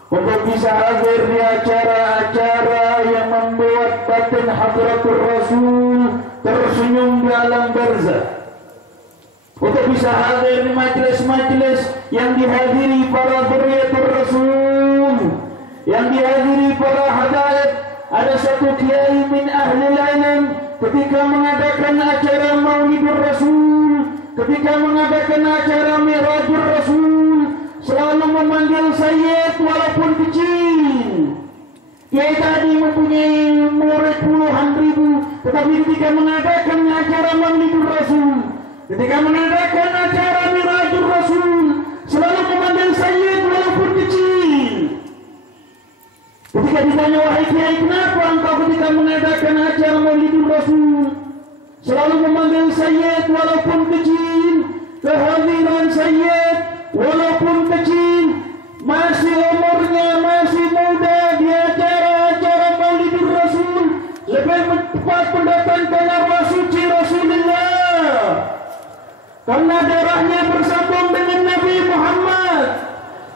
untuk bisa hadir di acara-acara yang membuat batin Hadratur Rasul tersenyum di alam barzah, untuk bisa hadir di majelis-majelis yang dihadiri para dzurriyyatur Rasul, yang dihadiri para hadaib. Ada satu kiai min ahli ilm ketika mengadakan acara Maulidur Rasul, ketika mengadakan acara Mi'rajur Rasul, selalu memanggil Sayyid walaupun kecil. Kiai tadi mempunyai murid puluhan ribu, tetapi ketika mengadakan acara Maulidur Rasul, ketika mengadakan acara Mi'rajur Rasul, selalu memanggil Sayyid walaupun kecil. Ketika ditanya, wahai kiai, kenapa engkau ketika mengadakan acara Maulidur Rasul selalu memanggil Sayyid walaupun kecil? Kehadiran Sayyid walaupun kecil, masih umurnya masih muda, di acara-acara Maulidur Rasul lebih tepat mendatangkan arwah suci karena darahnya bersambung dengan Nabi Muhammad,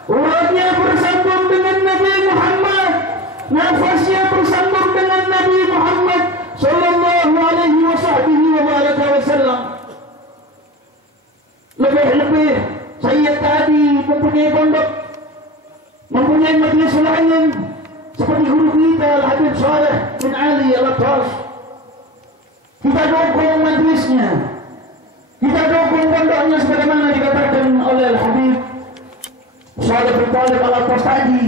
uratnya bersambung dengan Nabi Muhammad, nafasnya bersambung dengan Nabi Muhammad sallallahu alaihi wasallam. Lebih-lebih Sayyid tadi mempunyai pondok, mempunyai majlis lain seperti guru kita Al-Habib Saleh bin Ali Al-Attas. Kita dukung majlisnya, kita dukung pondoknya sebagaimana dikatakan oleh Al-Habib Saleh bin Ali Al-Attas tadi.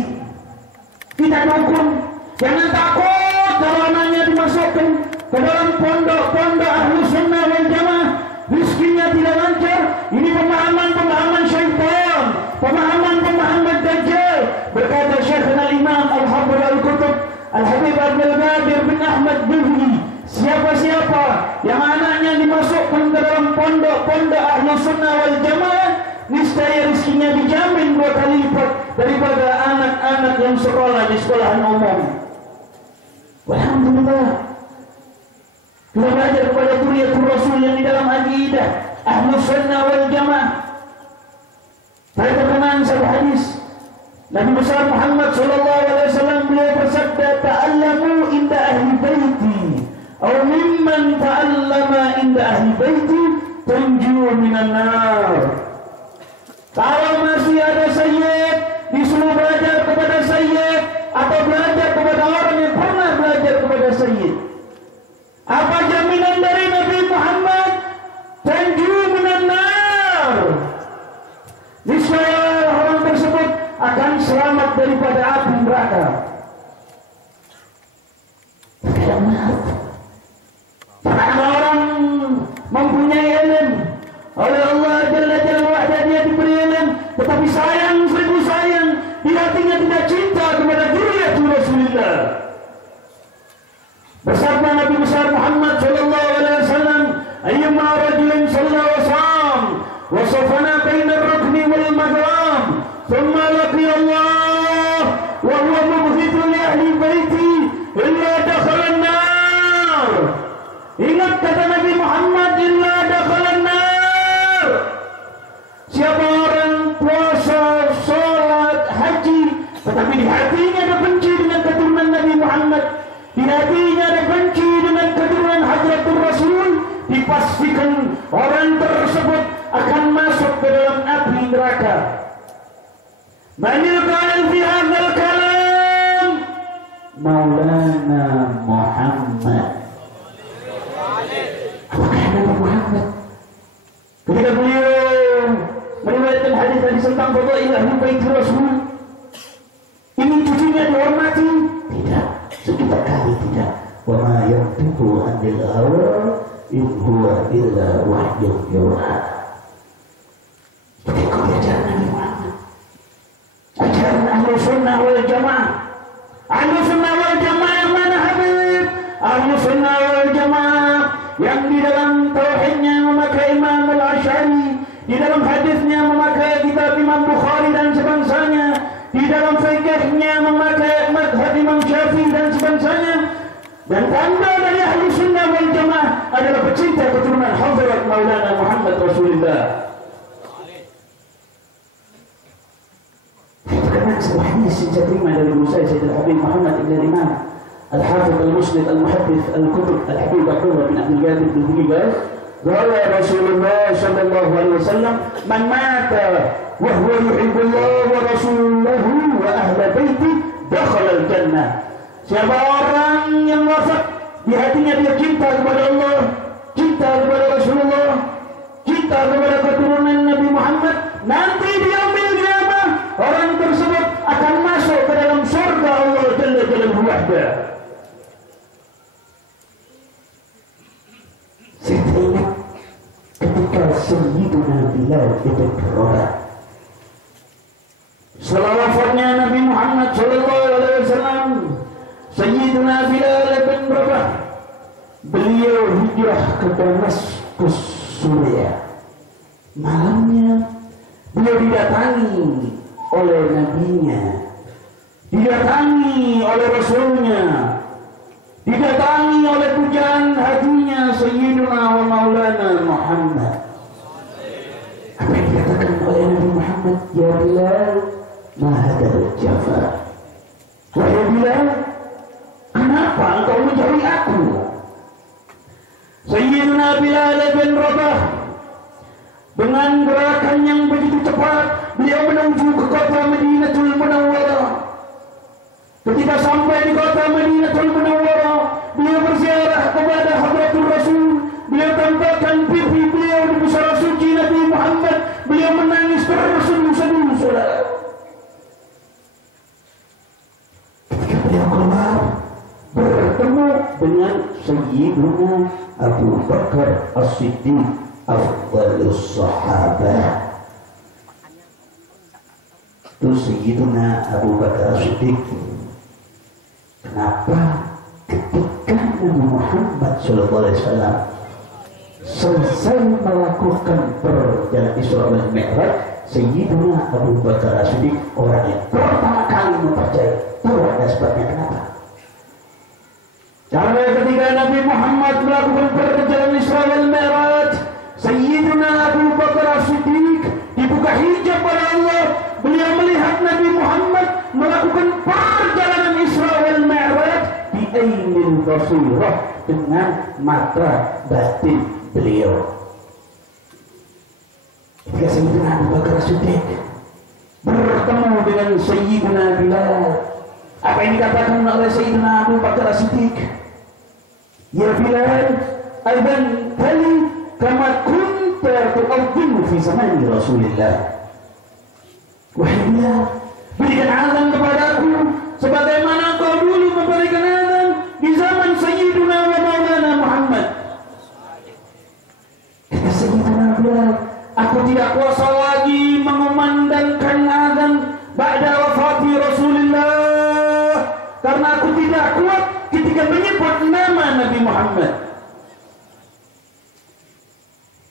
Kita dukung, jangan takut kalau anaknya dimasukkan ke dalam pondok-pondok Ahlus Sunnah wal Jamaah rizkinya tidak lancar. Ini pemahaman syaitan, pemahaman Dajjal. Berkata Syekhna Al-Imam Al-Hafiz Al-Qutb Al-Habib Abdul Qadir bin Ahmad Bifli, siapa-siapa yang anaknya dimasukkan ke dalam pondok-pondok Ahlus Sunnah wal Jamaah, niscaya rizkinya dijamin 2 kali lipat daripada anak-anak yang sekolah di sekolahan umum. Alhamdulillah, kita belajar kepada Duriyatul Rasul yang di dalam akidah Ahlus Sunnah wal Jamaah. Saya terkenang satu hadis Nabi besar Muhammad sallallahu alaihi wasallam, beliau bersabda, "Ta'allamu inda ahli baiti atau mimman ta'allama inda ahli baiti tanju minan nar." Kalau masih ada sayyid, disuruh belajar kepada sayyid atau belajar kepada orang yang pernah belajar kepada sayyid. Apa jaminan dari Nabi Muhammad? Tanju minan nar. Niscaya orang tersebut akan selamat daripada api neraka. Karena orang mempunyai ilmu oleh Allah Jalla Jalla Wa'ala, dia diberi ilmu, tetapi sayang, seribu sayang, di hatinya tidak cinta kepada Duriyatul Rasulillah. Bersabda Nabi besar Muhammad sallallahu alaihi wasallam, "Ayyuma rajulin shalla wa sham wa safana baina ar-rukni wal maqam, thumma laqiya Allah wa huwa mubghidun li ahli baiti illa dakhala an-nar." Ingat kata Nabi Muhammad, illa dakhala an-nar. Siapa orang puasa, salat, haji, tetapi di hatinya ada benci dengan keturunan Nabi Muhammad, di hatinya ada benci dengan keturunan Hadratul Rasul, dipastikan orang tersebut akan masuk ke dalam api neraka. Manil qail fi hadzal kalam Maulana Muhammad. Apakah Nabi Muhammad ketika beliau meriwayatkan hadis tentang fadail ahli bait Rasul, ini cucunya dihormati? Tidak, sekitar kali tidak. Wa ma yantiqu anil hawa in huwa illa wahyun yuha. Begitu ajaran Nabi Muhammad, ajaran Ahlus Sunnah wal Jamaah. Ahlus Sunnah wal Jamaah yang mana, Habib? Ahlus Sunnah wal Jamaah yang di dalam tauhidnya memakai Imam Al-Asy'ari, di dalam hadisnya memakai kitab Imam Bukhari dan sebangsanya, di dalam fikihnya memakai madhab Imam Syafi'i dan sebangsanya. Dan tanda dari Ahlus Sunnah wal Jamaah adalah pecinta keturunan Hadrat Maulana Muhammad Rasulullah. Karena sebuah hadis yang saya terima dari guru saya Sayyid Al-Habib Muhammad Ibn Imam Al-Hafidh Al-Musnid Al-Muhaddith Al-Kutub Al-Habib Abdullah bin Abdul Qadir bin Hibaz, qala Rasulullah sallallahu alaihi wasallam, "Man mata wa huwa yuhibbullah wa rasulahu wa ahla baiti dakhala al-jannah." Siapa orang yang wafat di hatinya dia cinta kepada Allah, cinta kepada Rasulullah, cinta kepada keturunan Nabi Muhammad, nanti di yaumil qiyamah orang tersebut akan masuk ke dalam surga Allah Jalla Jalaluhu wahda. Saya teringat ketika Sayyiduna Bilal bin Rabah, setelah wafatnya Nabi Muhammad sallallahu alaihi wasallam, Sayyiduna Bilal bin Rabah, beliau hijrah ke Damaskus, Suriah. Malamnya beliau didatangi oleh nabinya, didatangi oleh rasulnya, didatangi oleh pujaan hatinya Sayyiduna wa Maulana Muhammad. Muhammad, ya Bilal, ma hadzal jafa. Wahai Bilal, kenapa engkau menjauhi aku? Sayyidina Bilal bin Rabah dengan gerakan yang begitu cepat beliau menuju ke kota Madinatul Munawwarah. Ketika sampai di kota Madinatul Munawwarah, beliau berziarah kepada Hadratul Rasul. Beliau tampakkan pipi beliau di pusara suci Nabi Muhammad. Beliau menangis terseduh-seduh, saudara. Ketika beliau keluar, bertemu dengan Sayyidina Abu Bakar As-Siddiq, afdalus sahabah. Itu Sayyidina Abu Bakar As-Siddiq. Kenapa ketika Nabi Muhammad SAW selesai melakukan perjalanan Isra wal Mi'raj, Sayyidina Abu Bakar As-Siddiq orang yang pertama kali mempercayai? Tahu ada sebabnya kenapa? Karena ketika Nabi Muhammad melakukan perjalanan Isra wal Mi'raj, Sayyidina Abu Bakar As-Siddiq dibuka hijab oleh Allah. Beliau melihat Nabi Muhammad melakukan perjalanan Isra wal Mi'raj di ainil basirah, dengan mata batin beliau. Ketika Sayyidina Abu Bakar As-Siddiq bertemu dengan Sayyidina Bilal, apa yang dikatakan oleh Sayyidina Abu Bakar As-Siddiq? Ya Bilal, adzan tali kama kunta tu'adzinu fi zamani Rasulillah. Wahai Bilal, berikan azan kepadaku sebagaimana kau dulu memberikan azan di zaman Sayyidina wa Maulana Muhammad. Kata Sayyidina Bilal, aku tidak kuasa lagi mengumandangkan azan ba'da wafati Rasulullah, karena aku tidak kuat ketika menyebut nama Nabi Muhammad.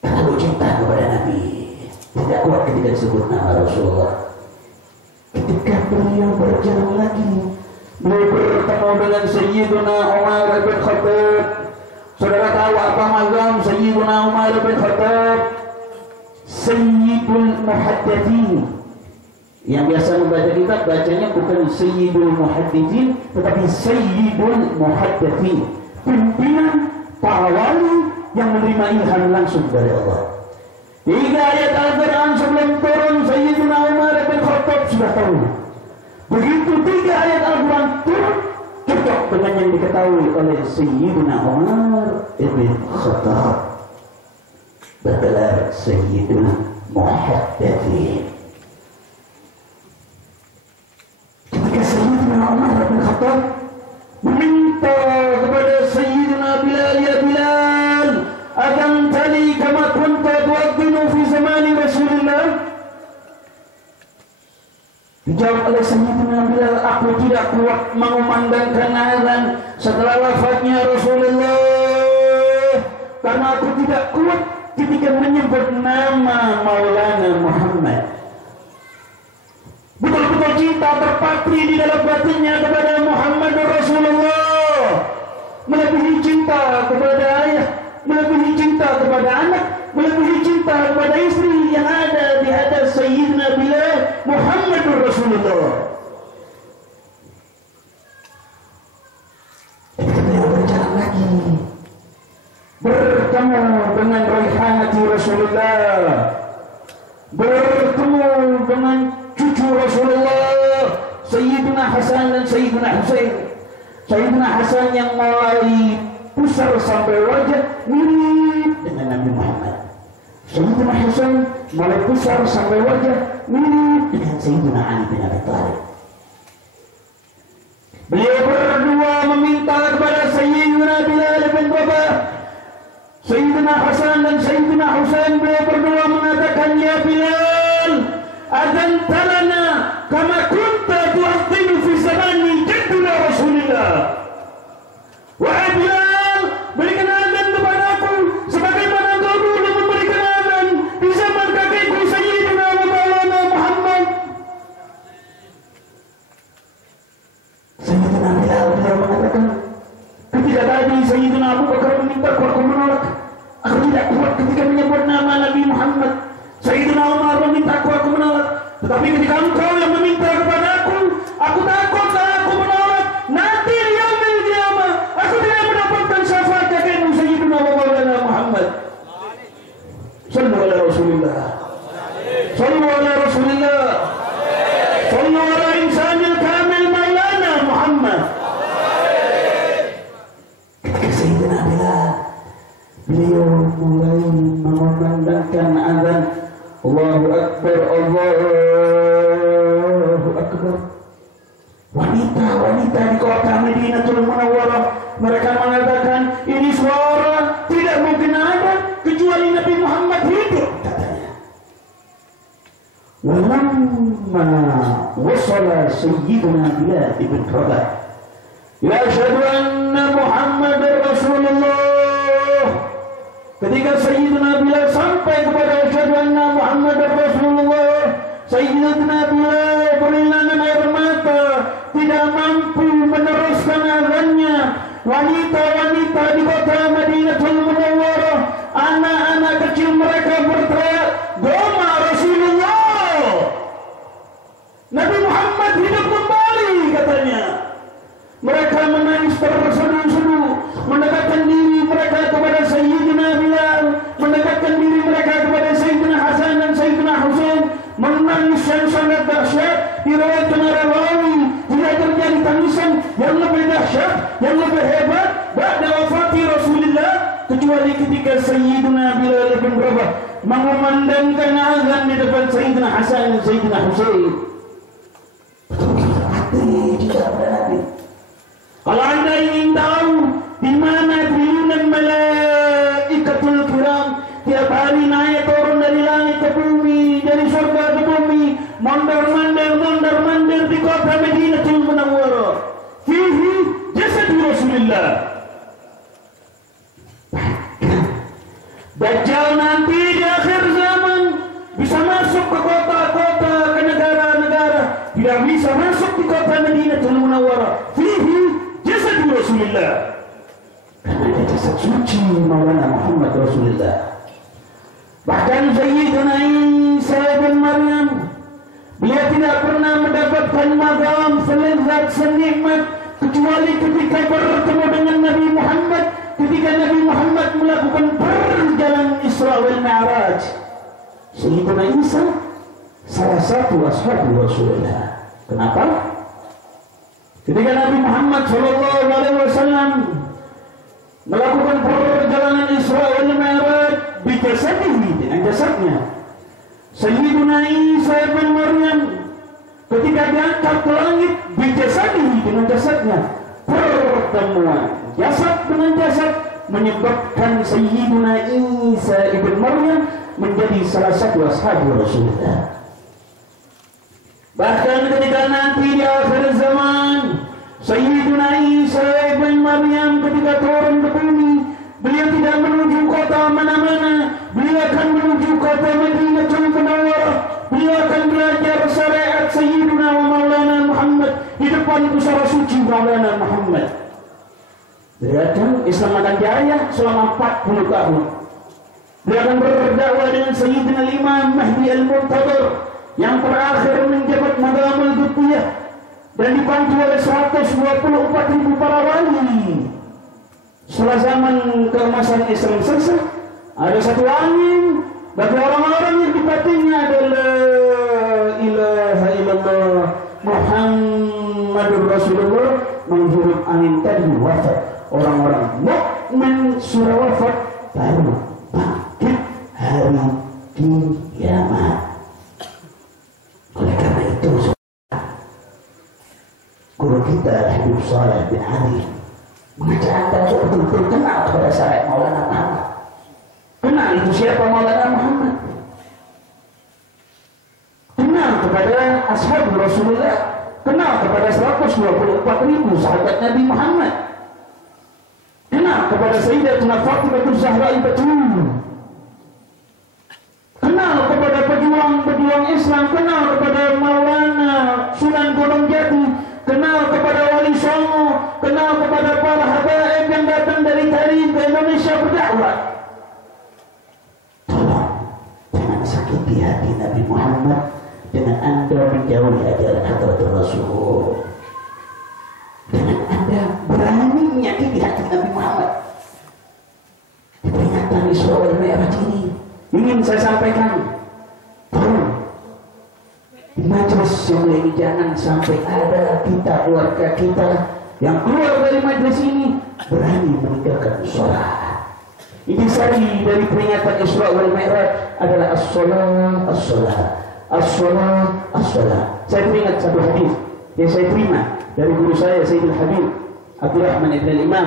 Terlalu cinta kepada Nabi, tidak kuat ketika disebut nama Rasulullah. Ketika beliau berjalan lagi, beliau bertemu dengan Sayyidina Umar bin Khattab. Saudara tahu apa mazhab Sayyidina Umar bin Khattab? Sayyidul Muhaddithin. Yang biasa membaca kitab bacanya bukan Sayyidul Muhaddithin, tetapi Sayyidul Muhaddithin, pimpinan para wali yang menerima ilham langsung dari Allah. 3 ayat Al-Quran sebelum turun, Sayyidina Umar bin Khattab sudah tahu. Begitu 3 ayat Al-Quran turun, cocok dengan yang diketahui oleh Sayyidina Umar bin Khattab, bergelar Sayyidul Muhaddithin. Ketika Sayyidina Umar bin Khattab meminta kepada Sayyidina Bilal, ya Bilal, akan tali kama kunta tu'adzinu fi zamani Rasulillah. Dijawab oleh Sayyidina Bilal, aku tidak kuat mengumandangkan azan setelah wafatnya Rasulullah, karena aku tidak kuat ketika menyebut nama Maulana Muhammad. Betul-betul cinta terpatri di dalam batinnya kepada Muhammad Rasulullah, melebihi cinta kepada ayah, melebihi cinta kepada anak, melebihi cinta kepada istri yang ada di atas Sayyidina Bilal, Muhammad Rasulullah. Ketika beliau berjalan lagi, bertemu dengan Raihanati Rasulullah, bertemu dengan cucu Rasulullah, Sayyidina Hasan dan Sayyidina Husain. Sayyidina Hasan yang mulai pusar sampai wajah mirip dengan Nabi Muhammad. Sayyidina Hasan mulai pusar sampai wajah mirip dengan Sayyidina Ali bin Abi Thalib. Beliau berdua meminta kepada Sayyidina Bilal bin Rabah, Sayyidina Hasan dan Sayyidina Husain. Beliau berdua mengatakan, ya Bilal, adzan talana kama kunta tu'adzinu fi zamani jadduna Rasulillah. Wahai Bilal, berikan azan kepadaku sebagaimana kau dulu memberikan azan di zaman kakekku Sayyidina Maulana Muhammad. Sayyidina Bilal beliau mengatakan, ketika tadi Sayyidina Abu Bakar meminta aku menolak, aku tidak kuat ketika menyebut nama Nabi Muhammad. Sayyidina Umar meminta aku menolak, Tetapi ketika engkau yang meminta kepadaku, aku takut kalau aku menolak, nanti di yaumil qiyamah aku tidak mendapatkan syafaat kakekmu Sayyidina wa Maulana Muhammad. Sallu ala Rasulillah. Sallu ala Rasulillah. Sallu ala insanil kamil Maulana Muhammad. Ketika Sayyidina Bilal, beliau mulai mengumandangkan azan, Allahu Akbar, Allahu Akbar. Wanita-wanita di kota Madinatul Munawwarah, mereka mengatakan ini suara tidak mungkin ada kecuali Nabi Muhammad hidup, katanya. Walamma wasala Sayyiduna Bilal ibn Rabah, ya asyhadu anna Muhammadar Rasulullah. Ketika Sayyidina Bilal sampai kepada asyhadu anna Muhammadar Rasulullah, Sayyidina Bilal berlinangan air mata, tidak mampu meneruskan azannya. Wanita-wanita di kota Madinatul Munawwarah, anak-anak kecil mereka berteriak, "Goma Rasulullah! Nabi Muhammad hidup kembali," katanya. Mereka menangis terseduh-seduh, mendekatkan diri mereka kepada Sayyidina Bilal, mendekatkan diri mereka kepada Sayyidina Hasan dan Sayyidina Husain, menangis yang sangat dahsyat. Diriwayatkan oleh rawi, tidak terjadi tangisan yang lebih dahsyat, yang lebih hebat ba'da wafati Rasulullah, kecuali ketika Sayyidina Bilal bin Rabah mengumandangkan azan di depan Sayyidina Hasan dan Sayyidina Husain. Tidak berani. Kalau anda ingin tahu di mana triliunan malaikatul kiram tiap hari naik turun dari langit ke bumi, dari surga ke bumi, mondar-mandir di kota Madinatul Munawwarah, fihi jasad Rasulullah. Dajjal nanti di akhir zaman bisa masuk ke kota-kota, ke negara-negara, tidak bisa masuk di kota Madinatul Munawwarah, fihi jasad Rasulullah, karena ada jasad suci Maulana Muhammad Rasulullah. Bahkan Sayyidina Isa bin Maryam, beliau tidak pernah mendapatkan magam selezat senikmat kecuali ketika bertemu dengan Nabi Muhammad, ketika Nabi Muhammad melakukan perjalanan Isra wal Mi'raj. Sayyidina Isa salah satu ashab Rasulullah. Kenapa? Ketika Nabi Muhammad SAW melakukan perjalanan Isra wal Mi'raj bijasadihi, dengan jasadnya, Sayyidina Isa bin Maryam ketika diangkat ke langit bijasadihi, dengan jasadnya, pertemuan jasad dengan jasad menyebabkan Sayyidina Isa bin Maryam menjadi salah satu ashab Rasulullah. Bahkan ketika nanti di akhir zaman, Sayyidina Isa bin Maryam ketika turun ke bumi, beliau tidak menuju kota mana-mana, beliau akan menuju kota Madinatul Munawwarah. Beliau akan belajar syariat Sayyidina wa Maulana Muhammad di depan pusara suci Maulana Muhammad. Beliau akan Islam akan jaya selama 40 tahun. Beliau akan berdakwah dengan Sayyidina Imam Mahdi Al-Muntadhir yang terakhir menjabat Madamul Qutbiyah dan dibantu oleh 124.000 para wali. Setelah zaman keemasan Islam selesai, ada satu angin bagi orang-orang yang di batinnya adalah ilaha illallah Muhammadur Rasulullah, menghirup angin tadi wafat. Orang-orang mukmin sudah wafat baru bangkit hari kiamat. Oleh karena itu, guru kita Habib Saleh bin Ali mengajak anda untuk betul-betul kenal kepada syariat Maulana Muhammad. Kenal itu siapa Maulana Muhammad. Kenal kepada ashab Rasulullah. Kenal kepada 124.000 sahabat Nabi Muhammad. Kenal kepada Sayyidatuna Fatimah Zahra Al-Batul. Kenal kepada pejuang-pejuang Islam. Kenal kepada Maulana Sunan Gunung Jati. Kenal kepada Wali Songo. Kenal kepada para habaib yang datang dari Tarif ke Indonesia berdakwah. Tolong jangan sakiti hati Nabi Muhammad dengan Anda menjauhi ajaran hadratul Rasul, dengan Anda berani menyakiti hati Nabi Muhammad. Peringatan Isra wal Mi'raj ini ingin saya sampaikan, tolong di majelis yang ini jangan sampai ada kita, keluarga kita yang keluar dari majelis ini berani meninggalkan sholat. Ini sari dari peringatan Isra wal Mi'raj adalah as-sholat, as-sholat, as-sholat, as-sholat. Saya teringat satu hadis yang saya terima dari guru saya Sayyidul Habib Abdurrahman ibn al-Imam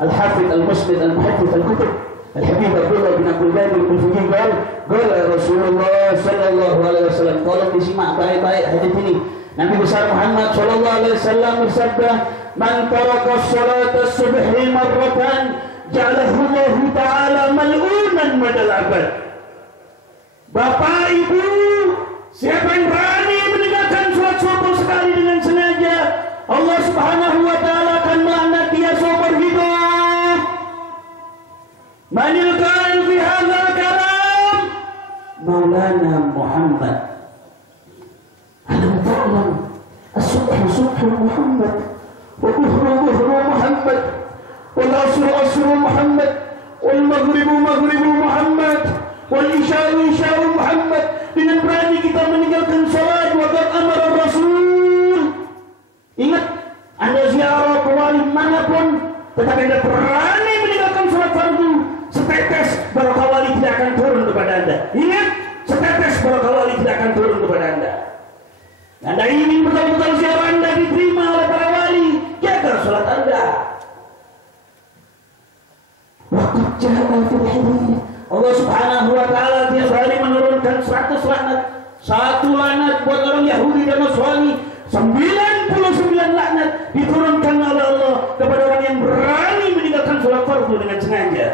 Al-Hafidh Al-Musnid Al-Muhaddith Al-Kutub Al-Habib Abdullah bin Abdul Ghani Al-Kulfuji qala Rasulullah sallallahu alaihi wasallam. Tolong disimak baik-baik hadis ini. Nabi besar Muhammad sallallahu alaihi wasallam bersabda, "Man taraka sholata subhi marratan ja'alahu Allah Ta'ala mal'unan madal abad." Bapak Ibu, siapa yang berani meninggalkan sholat subuh sekali dengan sengaja, Allah Subhanahu wa Ta'ala akan melaknat dia seumur hidup. Manil qail fi hadzal kalam Maulana Muhammad. Alam ta'lam as-subhu subhu Muhammad wa dhuhru dhuhru Muhammad wal asru asru Muhammad wal maghribu maghribu Muhammad wal isya'u isya'u Muhammad. Dengan berani kita meninggalkan salat wa qad amara Rasul. Ingat, Anda ziarah ke wali manapun, tetapi Anda berani meninggalkan salat fardu, setetes barokah wali tidak akan turun kepada Anda. Ingat, setetes barokah wali tidak akan turun kepada Anda. Anda ingin betul-betul ziarah Anda diterima oleh para wali, jaga salat Anda. Waqad ja'a fil hadits Allah Subhanahu wa Ta'ala tiap hari menurunkan 100 laknat. 1 laknat buat orang Yahudi dan Nasrani, 99 laknat diturunkan oleh Allah kepada orang yang berani meninggalkan sholat fardu dengan sengaja.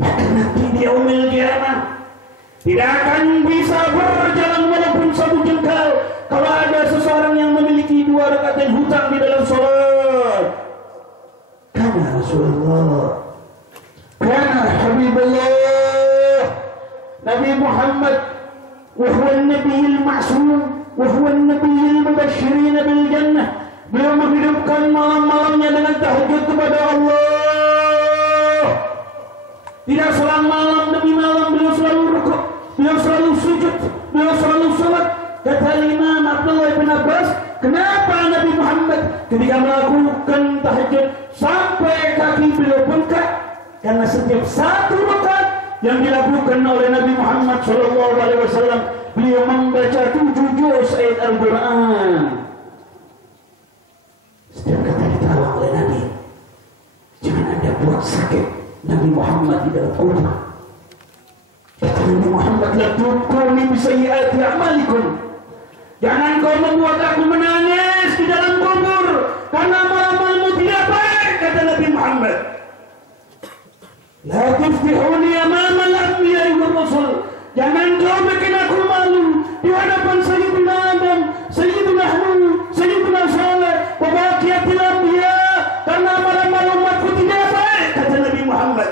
Bahkan nanti di yaumil qiyamah tidak akan bisa berjalan walaupun 1 jengkal kalau ada seseorang yang memiliki 2 rakaat yang hutang di dalam sholat. Karena Rasulullah, karena Habibullah Nabi Muhammad, wa huwa an-nabiyul ma'sum, wa huwa an-nabiyul mubasysyirin bil jannah. Beliau menghidupkan malam-malamnya dengan tahajud kepada Allah. Tidak selang malam demi malam beliau selalu rukuk, beliau selalu sujud, beliau selalu salat. Kata Imam Abdullah bin Abbas, kenapa Nabi Muhammad ketika melakukan tahajud sampai kaki beliau bengkak? Karena setiap 1 rakaat yang dilakukan oleh Nabi Muhammad SAW, beliau membaca 7 juz ayat Al-Quran. Setiap kata diterawang oleh Nabi, jangan Anda buat sakit Nabi Muhammad di dalam kubur. Kata Nabi Muhammad, la tuquni bi sayyiati a'malikum. Jangan kau membuat aku menangis di dalam kubur karena amal-amalmu tidak baik, kata Nabi Muhammad. La tuftihuni amama al-anbiya wal rasul. Jangan kau bikin aku malu di hadapan Sayyidina Adam, Sayyidina Nuh, Sayyidina Saleh, wa baqiyatil anbiya, karena amal-amal umatku tidak baik, kata Nabi Muhammad.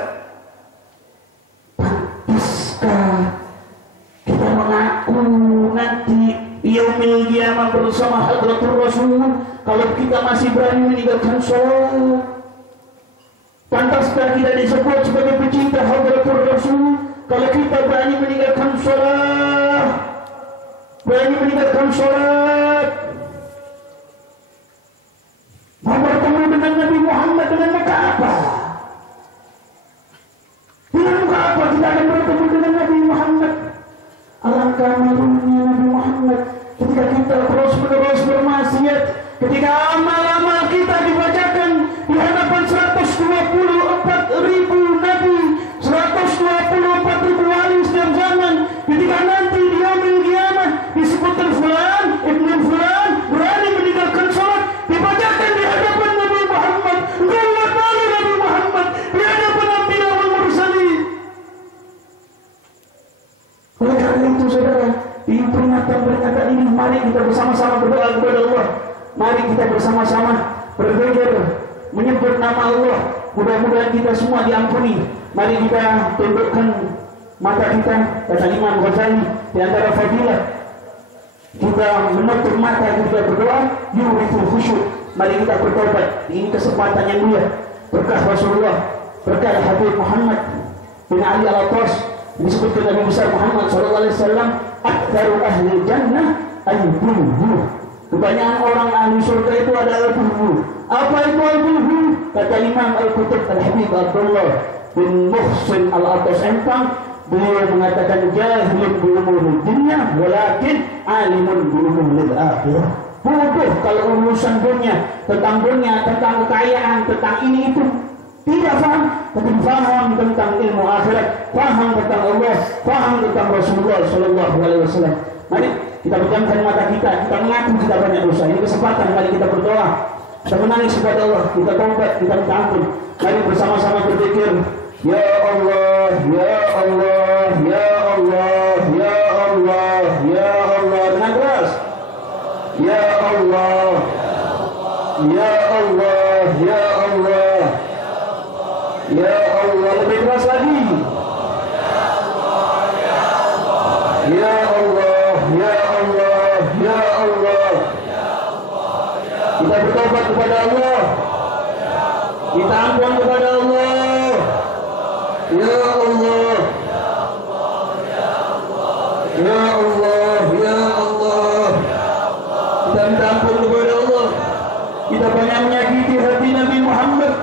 Pantaskah kita mengaku nanti yaumil qiyamah bersama hadratul Rasul kalau kita masih berani meninggalkan sholat? Pantaskah kita disebut sebagai pecinta hadratul Rasul kalau kita berani meninggalkan sholat? Berani meninggalkan sholat? Mau bertemu dengan Nabi Muhammad dengan muka apa? Dengan muka apa kita akan bertemu dengan Nabi Muhammad? Alangkah malunya Nabi Muhammad ketika kita terus-menerus bermaksiat, ketika amal-amal kita dibacakan di hadapan 124.000 nabi, 124.000 wali setiap zaman. Ketika nanti di yaumil qiyamah disebutkan fulan ibnu fulan berani meninggalkan sholat, dibacakan di hadapan Nabi Muhammad, enggak malu Nabi Muhammad di hadapan Nabi wal mursalin. Oleh karena itu saudara, di peringatan ini mari kita bersama-sama berdoa kepada Allah. Mari kita bersama-sama berzikir, menyebut nama Allah. Mudah-mudahan kita semua diampuni. Mari kita tundukkan mata kita, kata Imam Ghazali, di antara fadilah kita menutup mata kita berdoa, yuritul khusyuk. Mari kita bertobat. Ini kesempatan yang mulia. Berkah Rasulullah, berkah Habib Muhammad bin Ali Al-Attas, disebutkan Nabi besar Muhammad SAW, aktsarul ahli jannah al-bulhu. Kebanyakan orang ahli surga itu adalah bulhu. Apa itu al-bulhu? Kata Imam Al-Qutub Al-Habib Abdullah bin Muhsin Al-Attas Empang, beliau mengatakan jahilun bi-umuril dunya walakin alimun bi-umuril akhirah. Bodoh kalau urusan dunia, tentang kekayaan, tentang ini itu tidak paham, tapi paham tentang ilmu akhirat, paham tentang Allah, paham tentang Rasulullah Sallallahu Alaihi Wasallam. Mari kita pejamkan mata kita mengaku kita banyak dosa. Ini kesempatan, mari kita berdoa, kita menangis kepada Allah, kita taubat, kita minta ampun. Mari bersama-sama berzikir. Ya Allah, Ya Allah, Ya Allah, Ya Allah, Ya Allah. Dengan keras. Ya Allah, Ya Allah, Ya Allah, Ya Allah. Lebih keras lagi. Ya Allah, Ya Allah, Ya Allah. Kita bertobat kepada Allah, kita ampun kepada Allah. Ya Allah, Ya Allah, Ya Allah. Kita minta ampun kepada Allah. Kita banyak menyakiti hati Nabi Muhammad.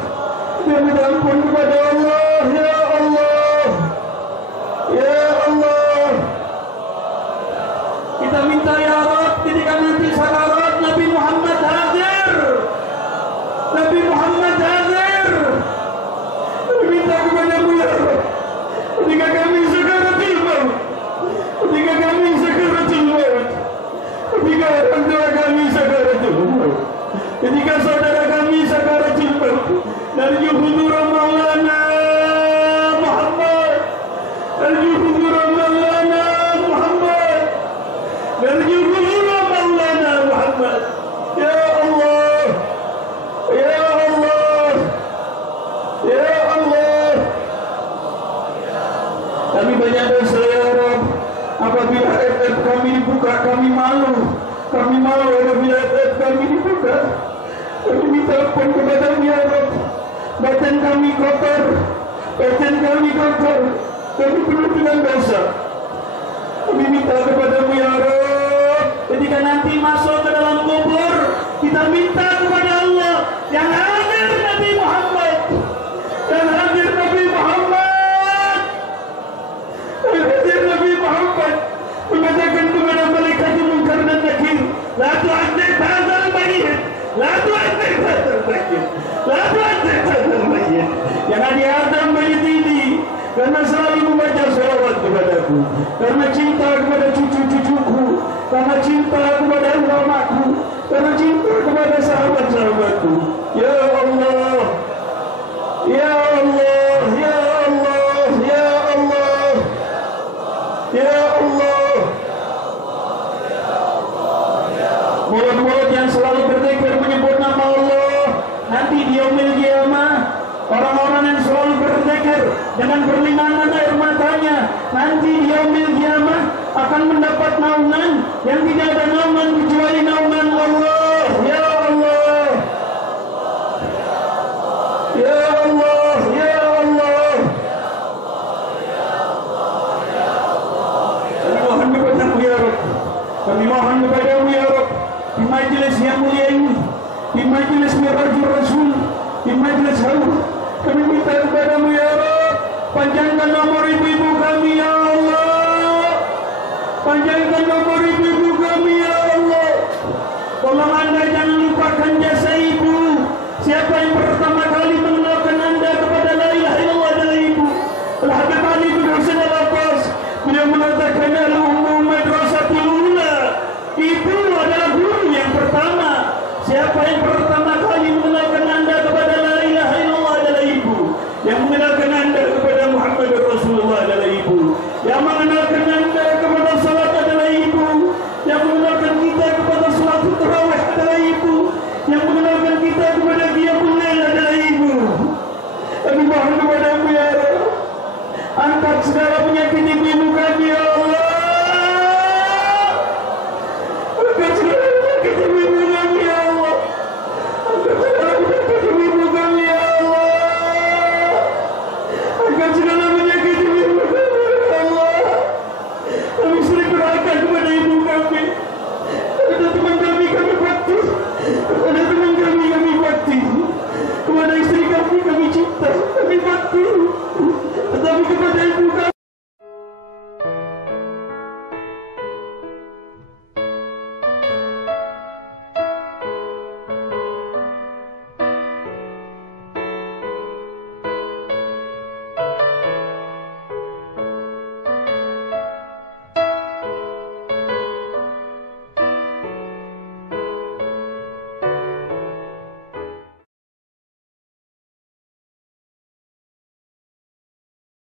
Kita minta ampun kepada Allah. Ya Allah, Ya Allah. Kita minta ya Rabb, ketika nanti sakarat Nabi Muhammad hadir. Nabi Muhammad hadir. Kami minta kepada-Mu ya Rabb, ketika kami sakaratul maut, ketika kami sakaratul maut, ketika orang tua kami sakaratul maut, ketika saudara kami sakaratul maut, narju hudur Maulana Muhammad, narju hudur Maulana Muhammad, narju hudur Maulana Muhammad. Ya Allah, Ya Allah, Ya Allah. Kami banyak dosa ya Rabb. Apabila FF kami dibuka, kami malu. Kami malu apabila FF kami dibuka. Kami minta ampun kepada-Mu ya Rabb. Batin kami kotor, batin kami kotor. Kami penuh dengan dosa. Kami minta kepada-Mu ya Rabb, ketika nanti masuk ke dalam kubur, kita minta kepada Allah yang hadir Nabi Muhammad, yang hadir Nabi Muhammad, yang hadir Nabi Muhammad, mengatakan kepada malaikat Munkar dan Nakir, la tu'adzib hadzal mayyit, la tu'adzib hadzal mayyit, la tu'adzib hadzal mayyit. Jangan diadab mayyit ini, karena selalu membaca salawat kepadaku, karena cinta kepada cucu-cucuku, karena cinta kepada ulamaku, karena cinta kepada sahabat-sahabatku. Ya Allah, Ya Allah, Ya Allah, Ya Allah, Ya Allah. Mulut-mulut yang selalu berzikir menyebut nama Allah, nanti di yaumil qiyamah, orang-orang yang selalu berzikir dengan berlinangan air matanya, nanti di yaumil qiyamah akan mendapat naungan yang tidak ada naungan kecuali naungan Allah. Ya Allah, Ya Allah, Ya Allah. Kami mohon kepada-Mu ya Rabb, kami mohon kepada-Mu ya Rabb, di majelis yang mulia ini, di majelis Mi'rajul Rasul, di majelis haul, kami minta kepada-Mu ya Rabb, panjangkan nomor ibu-ibu kami ya Allah, panjangkan nomor ibu-ibu kami ya Allah. Tolong Anda jangan lupakan jasa ibu. Siapa yang pertama kali mengenalkan Anda kepada la ilaha illallah adalah ibu. Al-Habib Ali bin Husain Al-Attas, beliau mengatakan al-ummu madrasatul ula. Ibu adalah guru yang pertama. Siapa yang pertama kali mengenalkan Anda kepada la ilaha illallah adalah ibu. Yang mengenalkan Anda kepada Muhammad Rasulullah adalah ibu. Yang mengenalkan Anda kepada salat adalah ibu. Yang mengenalkan kita kepada salat tarawih adalah ibu. Yang mengenalkan kita kepada qiyamul lail adalah ibu. Kami mohon kepada-Mu ya Rabb, angkat segala penyakit ibu-ibu kami ya